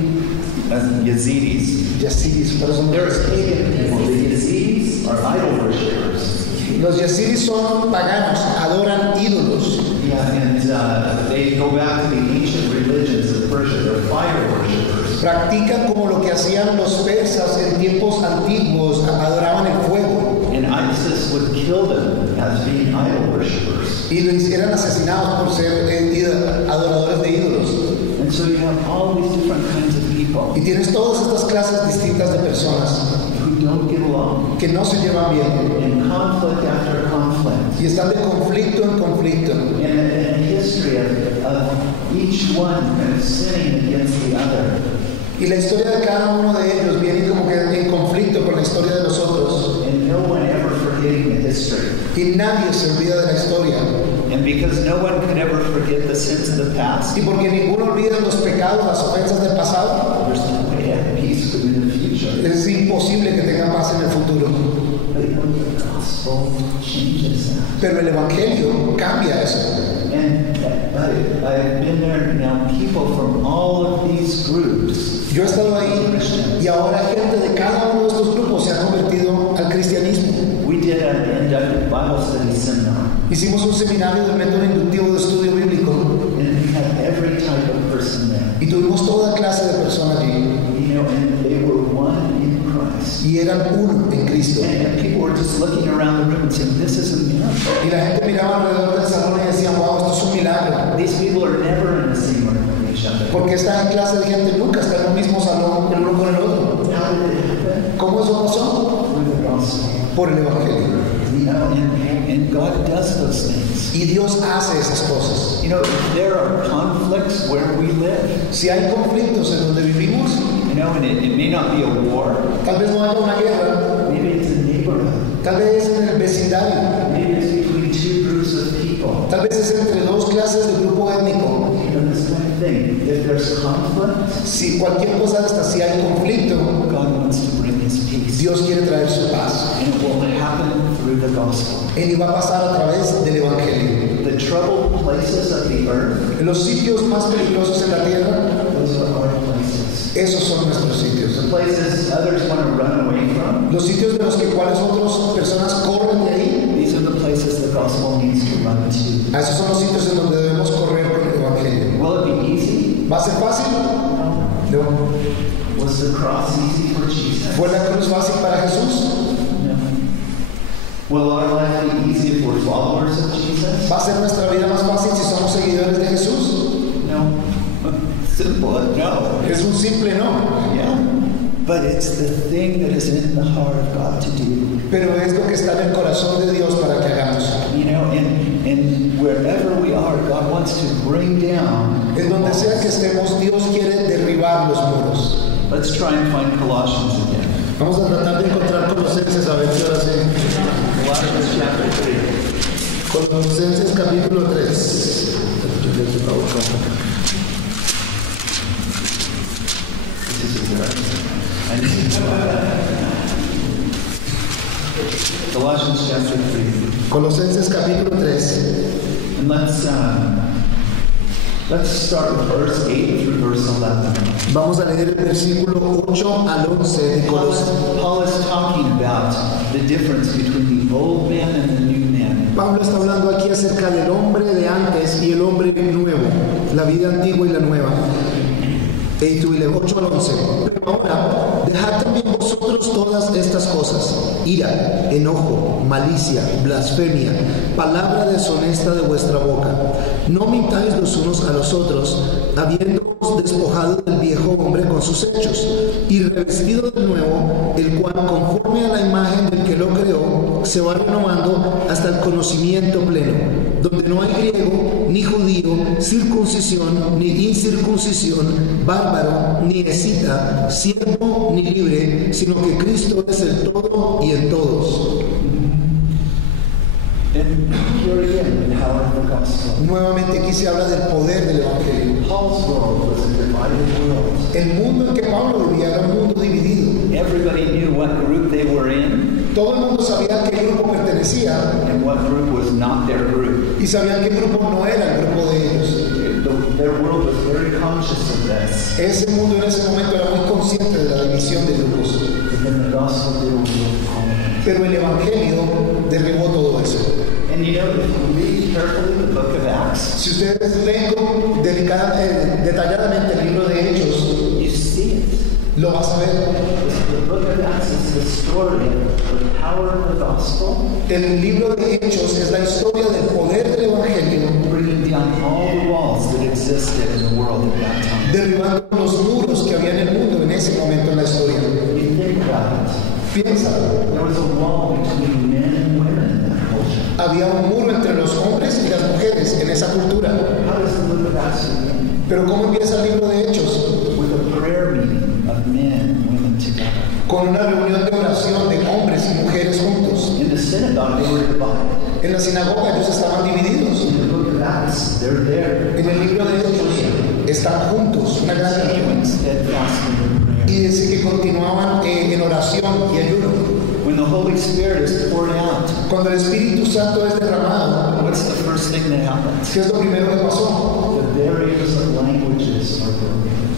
Yazidis. yazidis. pero son- There's pagan people. The Yazidis are idol worshippers. Los yazidis son paganos, adoran ídolos. Yeah, and they go back to the ancient religions of Persia. They're fire worshippers. Practican como lo que hacían los persas en tiempos antiguos, adoraban el fuego. And ISIS would kill them as being idol worshippers. Y eran asesinados por ser adoradores de ídolos. And so you have all these different kinds of people Y tienes todas estas clases distintas de personas who don't get along, que no se llevan bien in conflict after conflict, y están de conflicto en conflicto. in a history of each one kind of sinning against the other. Y la historia de cada uno de ellos viene como que en conflicto con la historia de los otros. And no one ever forgetting the history. Y nadie se olvida de la historia. And because no one could ever forget the sins of the past, Y porque ninguno olvida los pecados, las ofensas del pasado, there's no way to have peace in the future. es imposible que tengan paz en el futuro. But you know, the gospel changes that. Pero el Evangelio cambia eso. And I've been there now. People from all of these groups. Yo he estado ahí y ahora gente de cada uno de estos grupos se ha convertido al cristianismo. We did an inductive Bible study seminar, Hicimos un seminario del método inductivo de estudio bíblico and we had every type of person there. y tuvimos toda clase de personas allí You know, and they were one in Christ. y eran uno en Cristo. And people were just looking around the room and saying, "This is a miracle." Y la gente miraba alrededor del salón y decía, wow, esto es un milagro. These people are never in the same room with each other. Porque esta clase de gente nunca está en el mismo salón el uno con el otro. How did it happen? ¿Cómo eso pasó? With the gospel. Por el Evangelio. You know, and God does those things. Y Dios hace esas cosas. You know, if there are conflicts where we live, Si hay conflictos en donde vivimos, you know, and it may not be a war, tal vez no haya una guerra, maybe it's a neighborhood, tal vez es en el vecindario, maybe it's between two groups of people, tal vez es entre dos clases de grupo étnico. you know, this kind of thing. If there's conflict, Si cualquier cosa de esta, si hay conflicto, God wants to bring His peace. Dios quiere traer su paz. And it will happen through the gospel. Y va a pasar a través del Evangelio. The troubled places of the earth, En los sitios más peligrosos en la tierra, those are our places. esos son nuestros sitios. The places others want to run away from, Los sitios de los que cuales otras personas corren de ahí, these are the places the gospel needs to run to. a esos son los sitios en donde debemos correr con el Evangelio. Will it be easy? ¿Va a ser fácil? No. No. Was the cross easy for Jesus? ¿Fue la cruz fácil para Jesús? No. Will our life be easy if we're followers of Jesus? ¿Va a ser nuestra vida más fácil si somos seguidores de Jesús? No. Simple, no. Es un simple no. Yeah. But it's the thing that is in the heart of God to do. Pero es lo que está en el corazón de Dios para que hagamos. You know, and wherever we are, God wants to bring down. En donde sea que estemos, Dios quiere derribar los muros. Let's try and find Colossians again. Vamos a tratar de encontrar Colosenses, a ver qué hora es. Colossians chapter 3. Colosenses capítulo 3. Colossians chapter 3. Colosenses capítulo 3. And let's start with verse 8 through verse 11. Vamos a leer el versículo 8 al 11 de Colosenses. Paul is talking about the difference between the old man and the new man. Pablo está hablando aquí acerca del hombre de antes y el hombre nuevo, la vida antigua y la nueva. 8 al 11. Pero ahora, dejad también vosotros todas estas cosas: ira, enojo, malicia, blasfemia, palabra deshonesta de vuestra boca. No mintáis los unos a los otros, habiéndoos despojado del viejo hombre con sus hechos, y revestido de nuevo, el cual, conforme a la imagen del que lo creó, se va renovando hasta el conocimiento pleno, donde no hay griego, ni judío, circuncisión, ni incircuncisión, bárbaro, ni escita, siervo, ni libre, sino que Cristo es el todo y en todos. And here again, the power of the gospel. Nuevamente aquí se habla del poder del Evangelio. Paul's world was a divided world. El mundo en que Pablo vivía era un mundo dividido. Everybody knew what group they were in Todo el mundo sabía a qué grupo pertenecía and what group was not their group. y sabían qué grupo no era el grupo de ellos. Their world was very conscious of this. Ese mundo en ese momento era muy consciente de la división de grupos. And then the gospel deals with all of it. Pero el Evangelio derribó todo eso. And you know, if you read carefully the book of Acts, Si ustedes leen detalladamente el libro de Hechos, you see it. lo vas a ver. The book of Acts is the story of the power of the gospel, El libro de Hechos es la historia del poder del Evangelio, bringing down all the walls that existed in the world at that time. derribando los muros que había en el mundo en ese momento en la historia. You think about it. Piensa, There was a wall between men and women in that culture. había un muro entre los hombres y las mujeres en esa cultura. How does the book of Acts begin? Pero ¿cómo empieza el libro de Hechos? With a prayer meeting of men and women together. Con una reunión de oración de hombres y mujeres juntos. In the synagogue, they were divided. En la sinagoga ellos estaban divididos. In the book of Acts, they're there. En el libro de Hechos están juntos, una gran reunión. Steadfastly in prayer. Y dice que continuaban en oración y ayuno. When the Holy Spirit is poured out, Cuando el Espíritu Santo es derramado, what's the first thing that happens? ¿qué es lo primero que pasó? The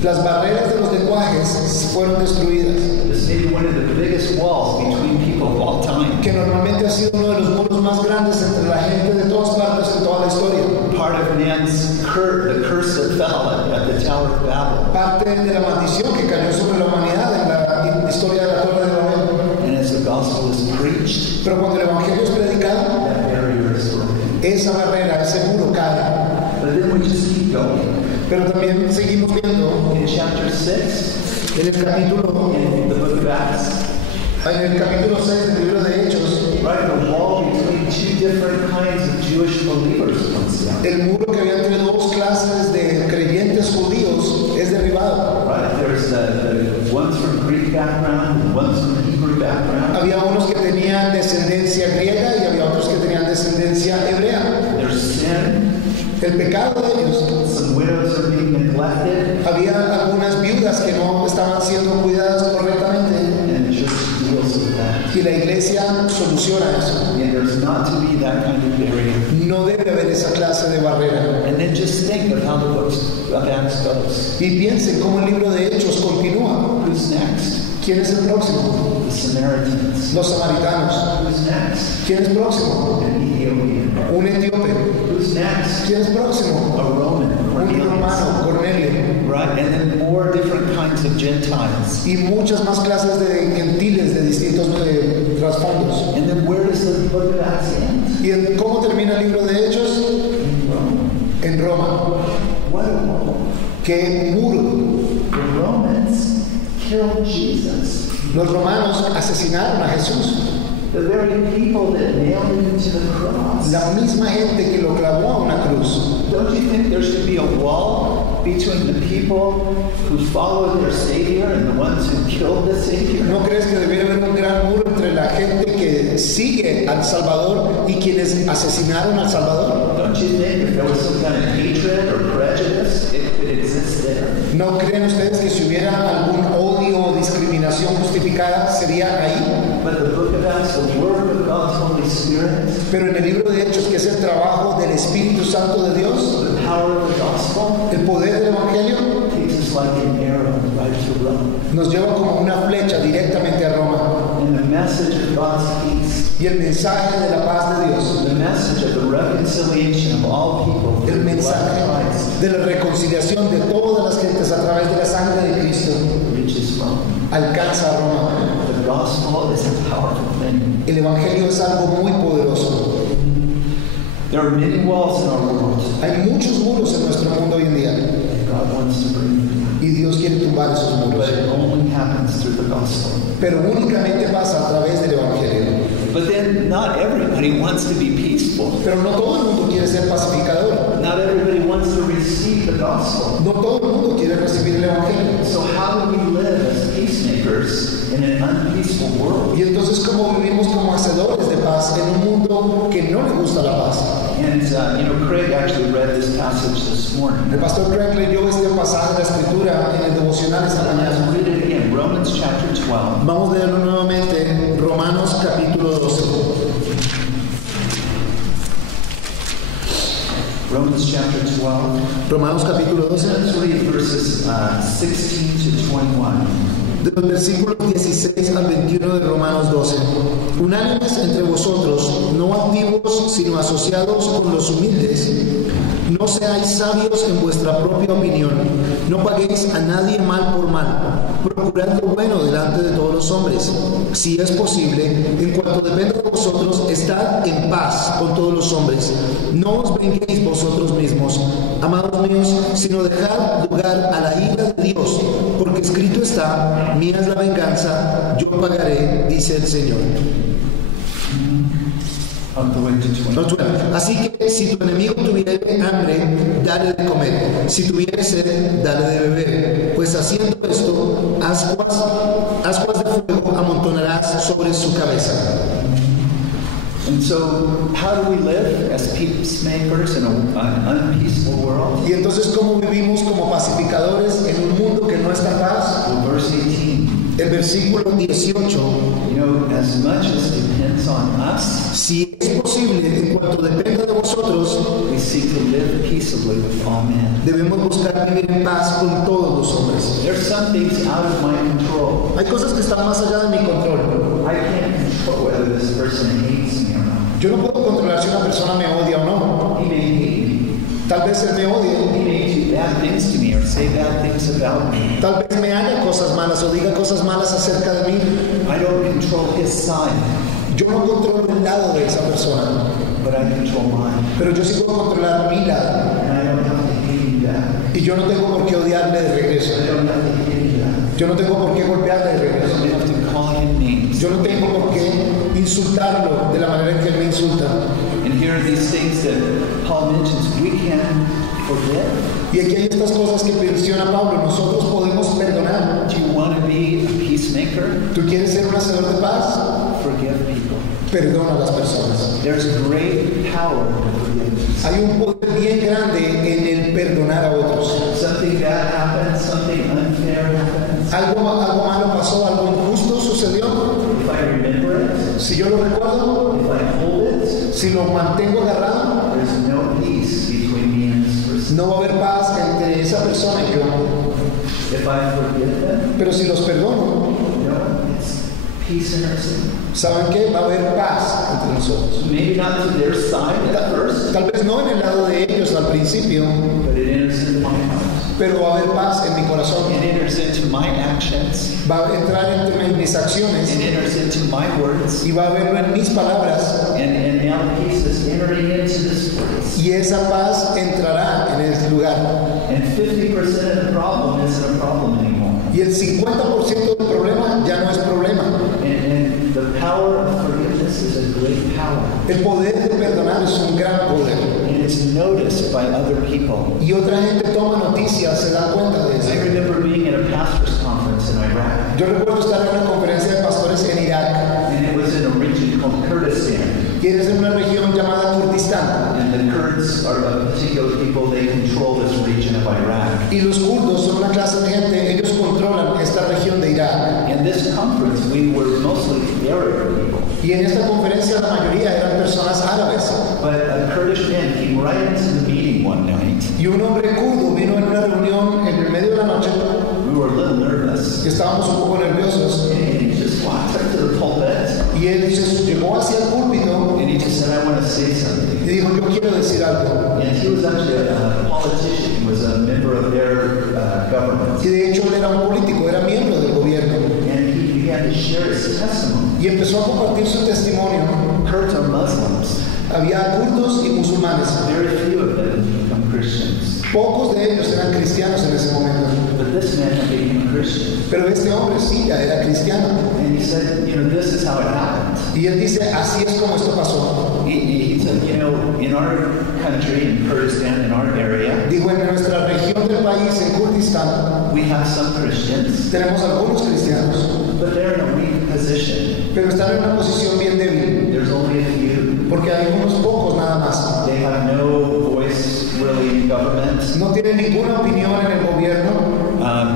Las barreras de los lenguajes fueron destruidas, It's maybe one of the biggest walls between people of all time. que normalmente ha sido uno de los muros más grandes entre la gente de todas partes en toda la historia. Part of man's the curse that fell at the Tower of Babel. Parte de la maldición que cayó sobre la humanidad en la historia de la Torre de Babel. And as the gospel is preached, Pero cuando el Evangelio es predicado, that barrier is broken. esa barrera, ese muro cae. But then we just keep going. Pero también seguimos viendo In chapter 6, en el capítulo, in the book of Acts, en el capítulo 6 del libro de Hechos, right, the wall between two different kinds of Jewish believers comes down. el muro que había entre dos clases de creyentes judíos es derribado. Right, there's the ones from Greek background and ones from Hebrew background. Había unos que tenían descendencia griega y había otros que tenían descendencia hebrea. There's sin. El pecado de ellos. Some widows are being neglected, Había algunas viudas que no estaban siendo cuidadas correctamente and the church deals with that. y la iglesia soluciona eso. And there's not to be that kind of barrier. No debe haber esa clase de barrera. And then just think of how the book of Acts goes. Y piensen cómo el libro de Hechos continúa. Who's next? ¿Quién es el próximo? The Samaritans. Los samaritanos. Who's next? ¿Quién es próximo? An Ethiopian. Un etíope. Who's next? ¿Quién es próximo? A Roman. Un Cornelius. romano, Cornelio. Right, and then more different kinds of Gentiles. Y muchas más clases de gentiles de distintos trasfondos. And then where does the book of Acts end? ¿Y cómo termina el libro de Hechos? In Rome. En Roma. What a wall. ¡Qué muro! The Romans killed Jesus. Los romanos asesinaron a Jesús. The very people that nailed him to the cross. La misma gente que lo clavó a una cruz. Don't you think there should be a wall between the people who follow their Savior and the ones who killed the Savior? ¿No crees que debería haber un gran muro entre la gente que sigue al Salvador y quienes asesinaron al Salvador? Don't you think if there was some kind of hatred or prejudice, it could exist there? ¿No creen ustedes que si hubiera algún odio o discriminación justificada sería ahí? But the book of Acts, the word of God's Holy Spirit, Pero en el libro de Hechos, que es el trabajo del Espíritu Santo de Dios, the power of the gospel, el poder del Evangelio, takes us like an arrow right to Rome. nos lleva como una flecha directamente a Roma. And the message of God's peace, Y el mensaje de la paz de Dios, the message of the reconciliation of all people el through the blood mensaje of Christ, de la reconciliación de todas las gentes a través de la sangre de Cristo, reaches Rome. alcanza a Roma. The gospel is a powerful thing. El Evangelio es algo muy poderoso. There are many walls in our world. Hay muchos muros en nuestro mundo hoy en día God wants to bring them down. y Dios quiere tumbar esos But muros. it only happens through the gospel. Pero únicamente pasa a través del Evangelio. But then not everybody wants to be peaceful. Pero no todo el mundo quiere ser pacificador. Not everybody wants to receive the gospel. No todo el mundo quiere recibir el Evangelio. So how do we live as peacemakers in an unpeaceful world? Y entonces, ¿cómo vivimos como hacedores de paz en un mundo que no le gusta la paz? And Craig actually read this passage this morning. El pastor Craig leyó este pasaje de la Escritura en el devocional esta Let's mañana. read it again. Romans chapter 12. Vamos a leerlo nuevamente, Romanos capítulo 12. Romans chapter 12. Romanos capítulo 12, Let's read verses 16 to 21. de los versículos 16 al 21 de Romanos 12. Unánimes entre vosotros, no activos, sino asociados con los humildes. No seáis sabios en vuestra propia opinión. No paguéis a nadie mal por mal. Procurad lo bueno delante de todos los hombres. Si es posible, en cuanto dependa de vosotros, estad en paz con todos los hombres. No os venguéis vosotros mismos, amados míos, sino dejad lugar a la ira de Dios, porque escrito está: mía es la venganza, yo pagaré, dice el Señor. Up the way to 20. Así que si tu enemigo tuviere hambre, dale de comer. Si tuviere sed, dale de beber. Pues haciendo esto, ascuas de fuego amontonarás sobre su cabeza. And so, how do we live as peacemakers in an unpeaceful world? Y entonces, ¿cómo vivimos como pacificadores en un mundo que no está en paz? Well, verse 18. El versículo 18. As much as depends on us, Si es posible, en cuanto dependa de vosotros, we seek to live peaceably with all men. Debemos buscar vivir en paz con todos los hombres. There are some things out of my control. Hay cosas que están más allá de mi control. I can't control whether this person hates me or not. Yo no puedo controlar si una persona me odia o no. He may hate me. Tal vez él me odie. He may do bad things to me or say bad things about me. Tal vez me haga cosas malas o diga cosas malas acerca de mí. I don't control his side, Yo no controlo el lado de esa persona, but I control mine. pero yo sí puedo controlar mi lado. And I don't have to hate him back. Y yo no tengo por qué odiarle de regreso. I don't have to hate him back. Yo no tengo por qué golpearle de I regreso. don't have to call him names. Yo no tengo por qué insultarlo de la manera en que él me insulta. And here are these things that Paul mentions. We can forget. Y aquí hay estas cosas que menciona Pablo. Nosotros podemos perdonar. Do you want to be a peacemaker? ¿Tú quieres ser un hacedor de paz? Forgive people. Perdona a las personas. There's great power in forgiveness. Hay un poder bien grande en el perdonar a otros. Something bad happens, something unfair happens. Algo malo pasó, algo injusto sucedió. If I remember it, Si yo lo recuerdo, if I hold it, si lo mantengo agarrado, there's no peace between me and this person. no va a haber paz entre esa persona y yo. If I forgive them, Pero si los perdono, it's peace in our sin. ¿saben qué? Va a haber paz entre nosotros. Maybe not to their side at first, Tal vez no en el lado de ellos al principio, but it enters into my heart. pero va a haber paz en mi corazón. It enters into my actions. Va a entrar entre mis acciones It enters into my words. y va a verlo en mis palabras. And now peace is entering into this place. Y esa paz entrará en el lugar. And 50% of the problem isn't a problem anymore. Y el 50% del problema ya no es problema. And the power of forgiveness is a great power. El poder de perdonar es un gran poder. And it's noticed by other people. Y otra gente toma noticias, se da cuenta de I eso. remember being at a pastor's conference in Iraq. Yo recuerdo estar en una conferencia de pastores en Irak. And it was in a region called Kurdistan. Y es en una región llamada Kurdistán. And the Kurds are a particular people, they control this region of Iraq. Y los kurdos son una clase de gente, ellos controlan esta región de Irak. In this conference, we were mostly Arab people. Y en esta conferencia la mayoría eran personas árabes. But a Kurdish man came right into the meeting one night. Y un hombre kurdo vino en una reunión en el medio de la noche We were a little nervous. y estábamos un poco nerviosos. And he just walked up to the pulpit Y él se llegó hacia el púlpito and he just said, I want to say something. y dijo, yo quiero decir algo. And he was actually a politician. He was a member of their government. Y de hecho él era un político, era miembro del gobierno. And he began to share his testimony. Y empezó a compartir su testimonio. Kurds are Muslims. Había kurdos y musulmanes. Very few of them become Christians. Pocos de ellos eran cristianos en ese momento. But this man became a Christian. Pero este hombre sí, ya era cristiano. And he said, this is how it happened. Y él dice, así es como esto pasó. He said, in our country, in Kurdistan, in our area, Dijo, en nuestra región del país, en Kurdistán, we have some Christians, tenemos algunos cristianos, but they're in a weak position. pero están en una posición bien débil, There's only a few. porque hay unos pocos nada más. They have no voice really in government. No tienen ninguna opinión en el gobierno.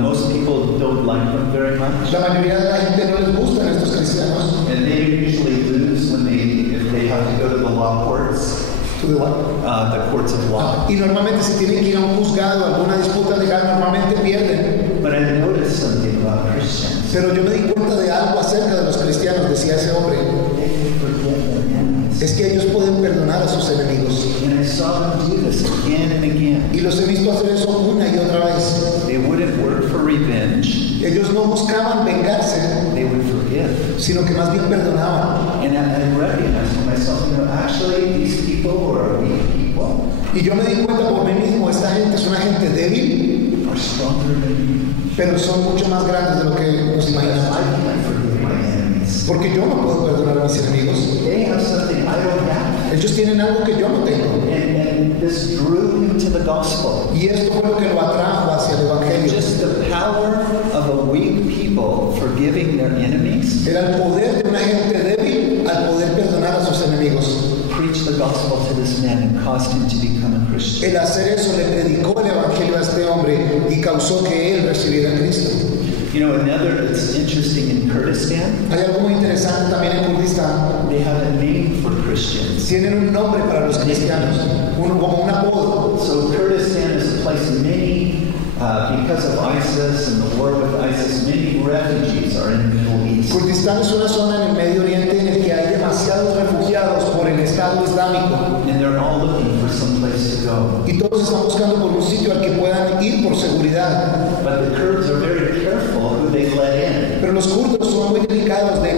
Most people don't like them very much. La mayoría de la gente no les gustan estos cristianos. And they usually lose if they have to go to the law courts, ¿Tú de what? the courts of law. Y normalmente si tienen que ir a un juzgado, alguna disputa legal, normalmente pierden. But I noticed something about Christians. Pero yo me di cuenta de algo acerca de los cristianos, decía ese hombre. They can forgive their enemies. Es que ellos pueden perdonar a sus enemigos. And I saw them do this again and again. Y los he visto hacer eso una y otra vez. They wouldn't work for revenge. Ellos no buscaban vengarse, They would forgive. sino que más bien perdonaban. And I recognized for myself, actually these people who are weak people Y yo me di cuenta por mí mismo, esta gente es una gente débil, are stronger than me. pero son mucho más grandes de lo que nos I imaginamos. can't forgive my enemies. Porque yo no puedo perdonar a mis enemigos. They have something I don't have. Ellos tienen algo que yo no tengo. And this drew him to the gospel. Y esto fue lo que lo atrajo hacia el Evangelio. Just the power of a weak people forgiving their enemies. Era el poder de una gente débil al poder perdonar a sus enemigos. Preached the gospel to this man and caused him to become a Christian. El hacer eso le predicó el Evangelio a este hombre y causó que él recibiera a Cristo. Another that's interesting in Kurdistan, Hay algo muy interesante también en Kurdistán. they have a name for Christians. Tienen un nombre para los cristianos. como un apodo. So Kurdistan is a place because of ISIS and the war with ISIS, many refugees are in the Middle East. Kurdistán es una zona en el Medio Oriente en el que hay demasiados refugiados por el Estado Islámico. And they're all looking for some place to go. Y todos están buscando por un sitio al que puedan ir por seguridad. But the Kurds are very careful who they let in. Pero los kurdos son muy delicados de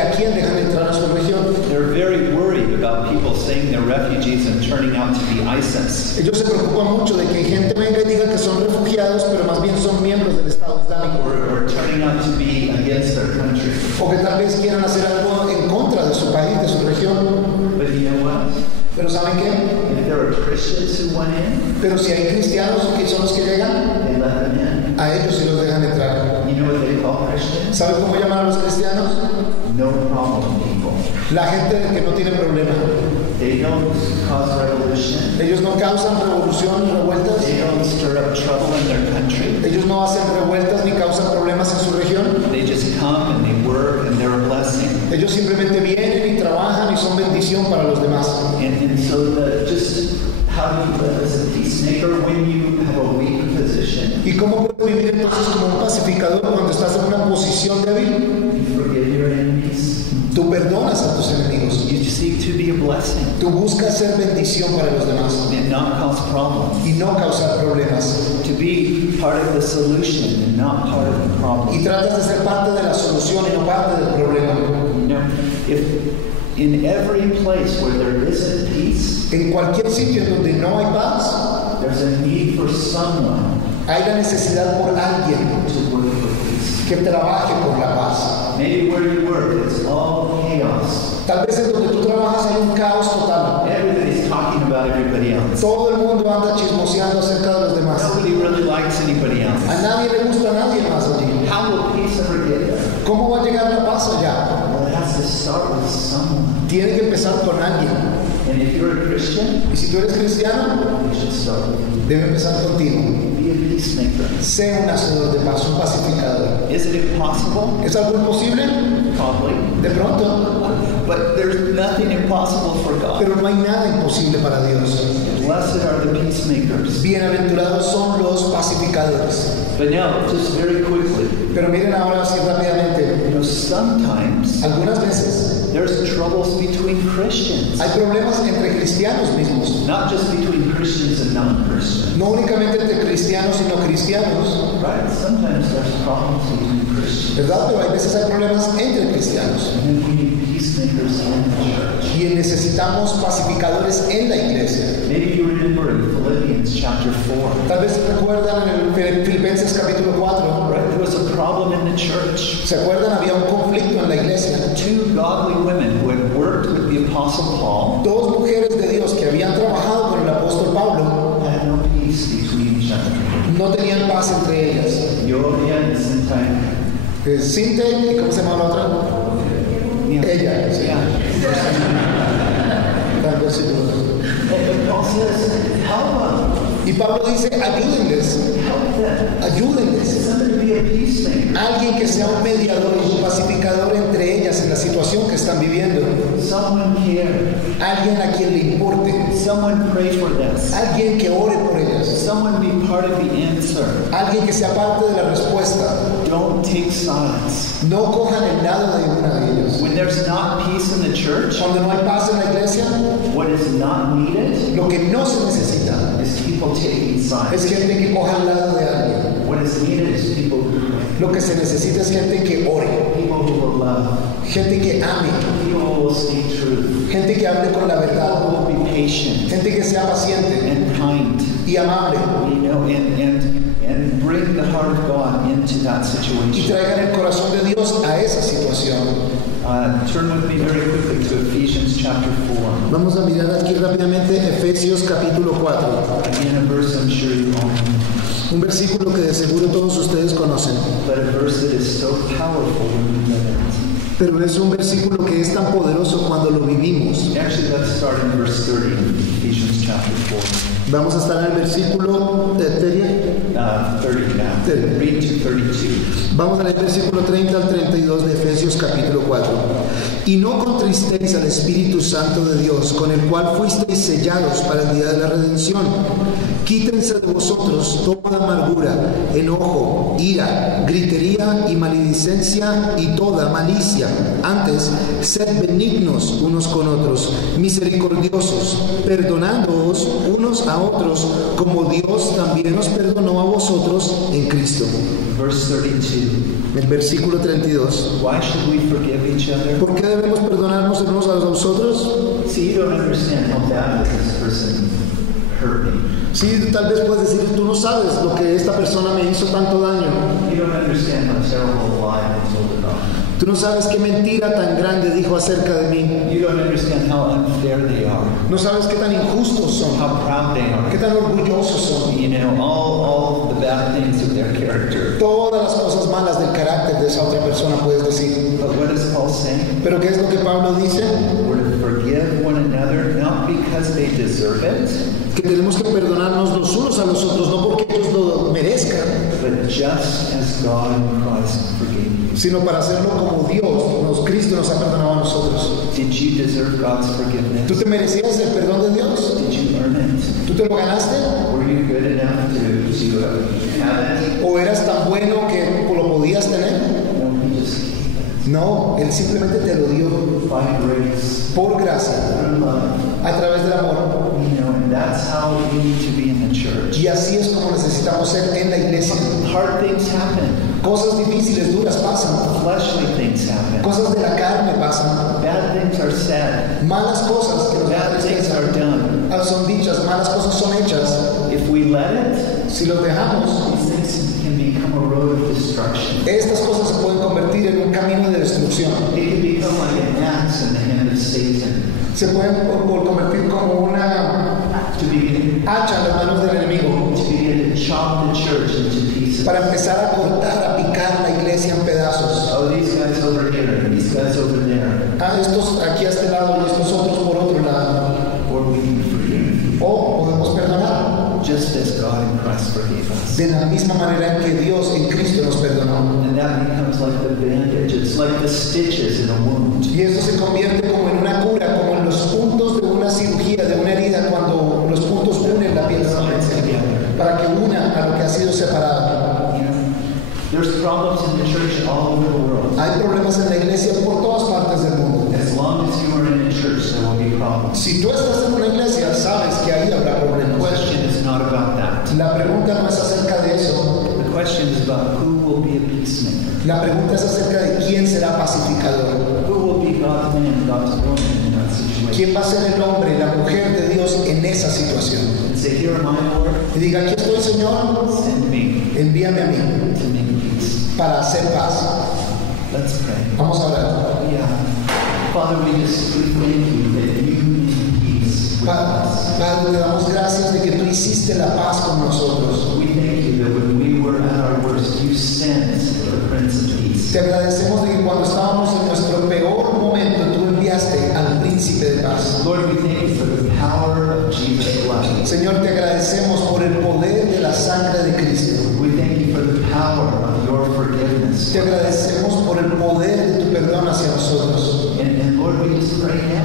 a quién dejan entrar a su región. They're very worried about people saying they're refugees and turning out to be ISIS. Ellos se preocupan mucho de que gente venga y diga que son refugiados, pero más bien son miembros del Estado Islámico. Or turning out to be against their country. O que tal vez quieran hacer algo en contra de su país, de su región. But you know what? Pero ¿saben qué? If there are Christians who went in, Pero si hay cristianos que son los que llegan, they let them in. a ellos sí los dejan entrar. You know what they call Christians? ¿Saben cómo llaman a los cristianos? No problem people. La gente que no tiene problema. They don't cause revolution. Ellos no causan revolución ni revueltas. They don't stir up trouble in their country. Ellos no hacen revueltas ni causan problemas en su región. They just come and they work and they're a blessing. Ellos simplemente vienen y trabajan y son bendición para los demás. And so just how do you live as a peacemaker when you have a weak position? ¿Y cómo puedes vivir entonces como un pacificador cuando estás en una posición débil? You forgive your enemies. Tú perdonas a tus enemigos. You seek to be a blessing Tú buscas ser bendición para los demás and not cause problems. y no causar problemas. To be part of the solution and not part of the Y problem. tratas de ser parte de la solución y no parte del problema. You know, if in every place where there isn't peace, En cualquier sitio en donde no hay paz, there's a need for someone hay la necesidad por alguien to work for peace. que trabaje por la paz. Maybe where you work, it's all chaos. Tal vez en donde tú trabajas hay un caos total. Everybody's talking about everybody else. Todo el mundo anda chismoseando acerca de los demás. Nobody really likes anybody else. A nadie le gusta a nadie más allí. How will peace ever get there? ¿Cómo va a llegar la paz allá? Well, it has to start with someone. Tiene que empezar con alguien. And if you're a Christian, Y si tú eres cristiano, it should start with you. debe empezar contigo. Be a peacemaker. Sé un hacedor de paz, un pacificador. Is it impossible? ¿Es algo imposible? Probably. De pronto. But there's nothing impossible for God. Pero no hay nada imposible para Dios. Blessed are the peacemakers. Bienaventurados son los pacificadores. But now, just very quickly, Pero miren ahora así rápidamente. you know, sometimes Algunas veces there's troubles between Christians. hay problemas entre cristianos mismos. Not just between Christians and non-Christians. No únicamente entre cristianos, sino cristianos. Right? Sometimes there's problems between Christians. ¿Verdad? Pero hay veces hay problemas entre cristianos. And then we need peacemakers in the church. Y necesitamos pacificadores en la iglesia. Maybe you remember in Philippians chapter 4. Tal vez se recuerdan en el Filipenses capítulo 4. Right? There was a problem in the church. ¿Se acuerdan? Había un conflicto en la iglesia. Two godly women who had worked with the Apostle Paul Dos mujeres de Dios que habían trabajado con el apóstol Pablo had no peace between each other. no tenían paz entre ellas. Yodia and Syntyche. Sinte, ¿y cómo se llama la otra? Ella, sí. Yeah. Tal vez sí. And Paul says, help them. Y Pablo dice, ayúdenles, Help them. ayúdenles. Somebody to be a peacemaker. Alguien que sea un mediador y un pacificador entre ellas en la situación que están viviendo. Someone care. Alguien a quien le importe. Someone pray for this. Alguien que ore por ellas. Someone be part of the answer. Alguien que sea parte de la respuesta. Don't take sides. No cojan el lado de una de ellos. When there's not peace in the church, Cuando no hay paz en la iglesia, what is not needed lo que no se necesita is people taking sides. es gente que coja el lado de alguien. What is needed is people who pray. Lo que se necesita es gente que ore, People who will love. gente que ame, People who will speak truth. gente que hable con la People verdad, who will be patient gente que sea paciente and kind. y amable You know, and bring the heart of God into that y situation. traigan el corazón de Dios a esa situación. Turn with me very quickly to Ephesians chapter 4. Vamos a mirar aquí rápidamente Efesios capítulo 4, Again, a verse I'm sure you all know, un versículo que de seguro todos ustedes conocen, but a verse that is so powerful when we live it. pero es un versículo que es tan poderoso cuando lo vivimos. Actually, let's start in verse 30 in Ephesians chapter 4. Vamos a estar en el versículo 30 now. Read 2:32. Vamos a leer versículo 30 al 32 de Efesios capítulo 4. Y no contristéis al Espíritu Santo de Dios, con el cual fuisteis sellados para el día de la redención. Quítense de vosotros toda amargura, enojo, ira, gritería y maledicencia y toda malicia. Antes, sed benignos unos con otros, misericordiosos, perdonándoos unos a otros, como Dios también os perdonó a vosotros en Cristo. Verse 32. El versículo 32. Why should we forgive each other? ¿Por qué debemos perdonarnos unos a los otros? See, you don't understand how bad this person hurt me. Sí, tal vez puedes decir, tú no sabes lo que esta persona me hizo tanto daño. You don't understand how terrible a lie I told about me. Tú no sabes qué mentira tan grande dijo acerca de mí. You don't understand how unfair they are. No sabes qué tan injustos son, How proud they are. qué tan orgullosos son. You know, all the bad things of their character. Todas las cosas malas del carácter de esa otra persona puedes decir. But what does Paul say? Pero ¿qué es lo que Pablo dice? We're to forgive one another, not because they deserve it, Que tenemos que perdonarnos los unos a los otros, no porque ellos lo merezcan, but just as God in Christ forgave you. sino para hacerlo como Dios, Cristo nos ha perdonado a nosotros. Did you deserve God's ¿Tú forgiveness? te merecías el perdón de Dios? Did you earn it? ¿Tú te lo ganaste? Were you good enough to have it? ¿O eras tan bueno que lo podías tener? No, He just gave No, Él simplemente te lo dio it by grace, por gracia, through love. a través del amor. You know, and that's how we need to be in the church. Y así es como necesitamos ser en la iglesia. Hard things happen. Cosas difíciles, duras pasan. Fleshly things happen. Cosas de la carne pasan. Bad things are said. Malas cosas que los Bad padres things are piensan done. son dichas, malas cosas son hechas. If we let it, Si los dejamos, these things can become a road of destruction. estas cosas se pueden convertir en un camino de destrucción. It can become like an axe in the hand of Satan Se pueden convertir como una to begin hacha en las manos del enemigo to chop the church into pieces. para empezar a cortar, a picar la iglesia en pedazos. Oh, these guys over here, and these guys over there. Estos aquí a este lado y estos otros por otro lado. Or we can forgive, O podemos perdonar just as God in Christ forgave us. de la misma manera en que Dios en Cristo nos perdonó. And that becomes like the bandage. It's like the stitches in a wound. Y eso se convierte como en una cura, como en los puntos de una cirugía, de una herida, cuando los puntos unen la piel para que una a lo que ha sido separado. You know, there's problems in the church all over the world. Hay problemas en la iglesia por todas partes del mundo. As long as you are in a church, there will be problems. Si tú estás en una iglesia, sabes que ahí habrá The problemas. question is not about that. La pregunta no es acerca de eso. The question is about who will be a peacemaker. La pregunta es acerca de quién será pacificador. Who will be God's man, God's woman in that situation. ¿Quién va a ser el hombre, la mujer de Dios en esa situación? And say, here am I, Lord. Y diga, aquí estoy, Señor, Send me envíame a mí to make peace. para hacer paz. Let's pray. Vamos a orar. Yeah. Father, we thank you that you made peace with us. Padre, te damos gracias de que tú hiciste la paz con nosotros. We thank you that when we were at our worst, you sent the Prince of Peace. Te agradecemos de que cuando estábamos en nuestro peor momento, tú enviaste al príncipe de paz. Lord, we thank you for the power of Jesus' blood. Señor, te agradecemos por el poder de la sangre de Cristo. We thank you for the power of your forgiveness. Te agradecemos por el poder de tu perdón hacia nosotros. And Lord, we just pray now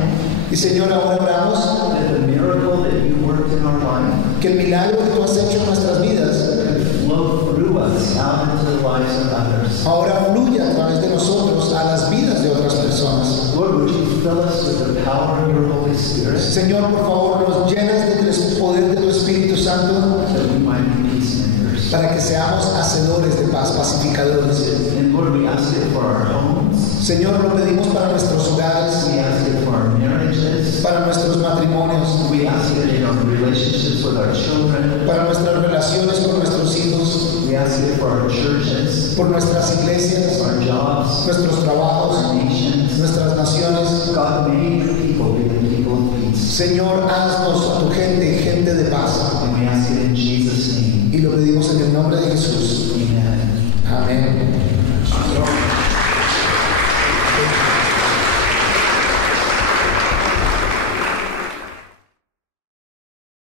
Y Señor, ahora oramos that the miracle that you worked in our life que el milagro que tú has hecho en nuestras vidas could flow through us out into the lives of others. ahora fluya a través de nosotros a las vidas de otras personas. Lord, would you fill us with the power of your Holy Spirit Señor, por favor, nos llenas del poder de tu Espíritu Santo that we might be peacemakers? para que seamos hacedores de paz, pacificadores. And Lord, we ask it for our homes. Señor, lo pedimos para nuestros hogares, We ask it for our marriages. para nuestros matrimonios, We ask it in our relationships with our children. para nuestras relaciones con nuestros hijos, We ask it for our churches, por nuestras iglesias, our jobs, nuestros our trabajos, nations. nuestras naciones. God, may your people be the people of peace. Señor, haznos a tu gente, gente de paz. And we ask it in Jesus' name. Y lo pedimos en el nombre de Jesús. Amen. Amén.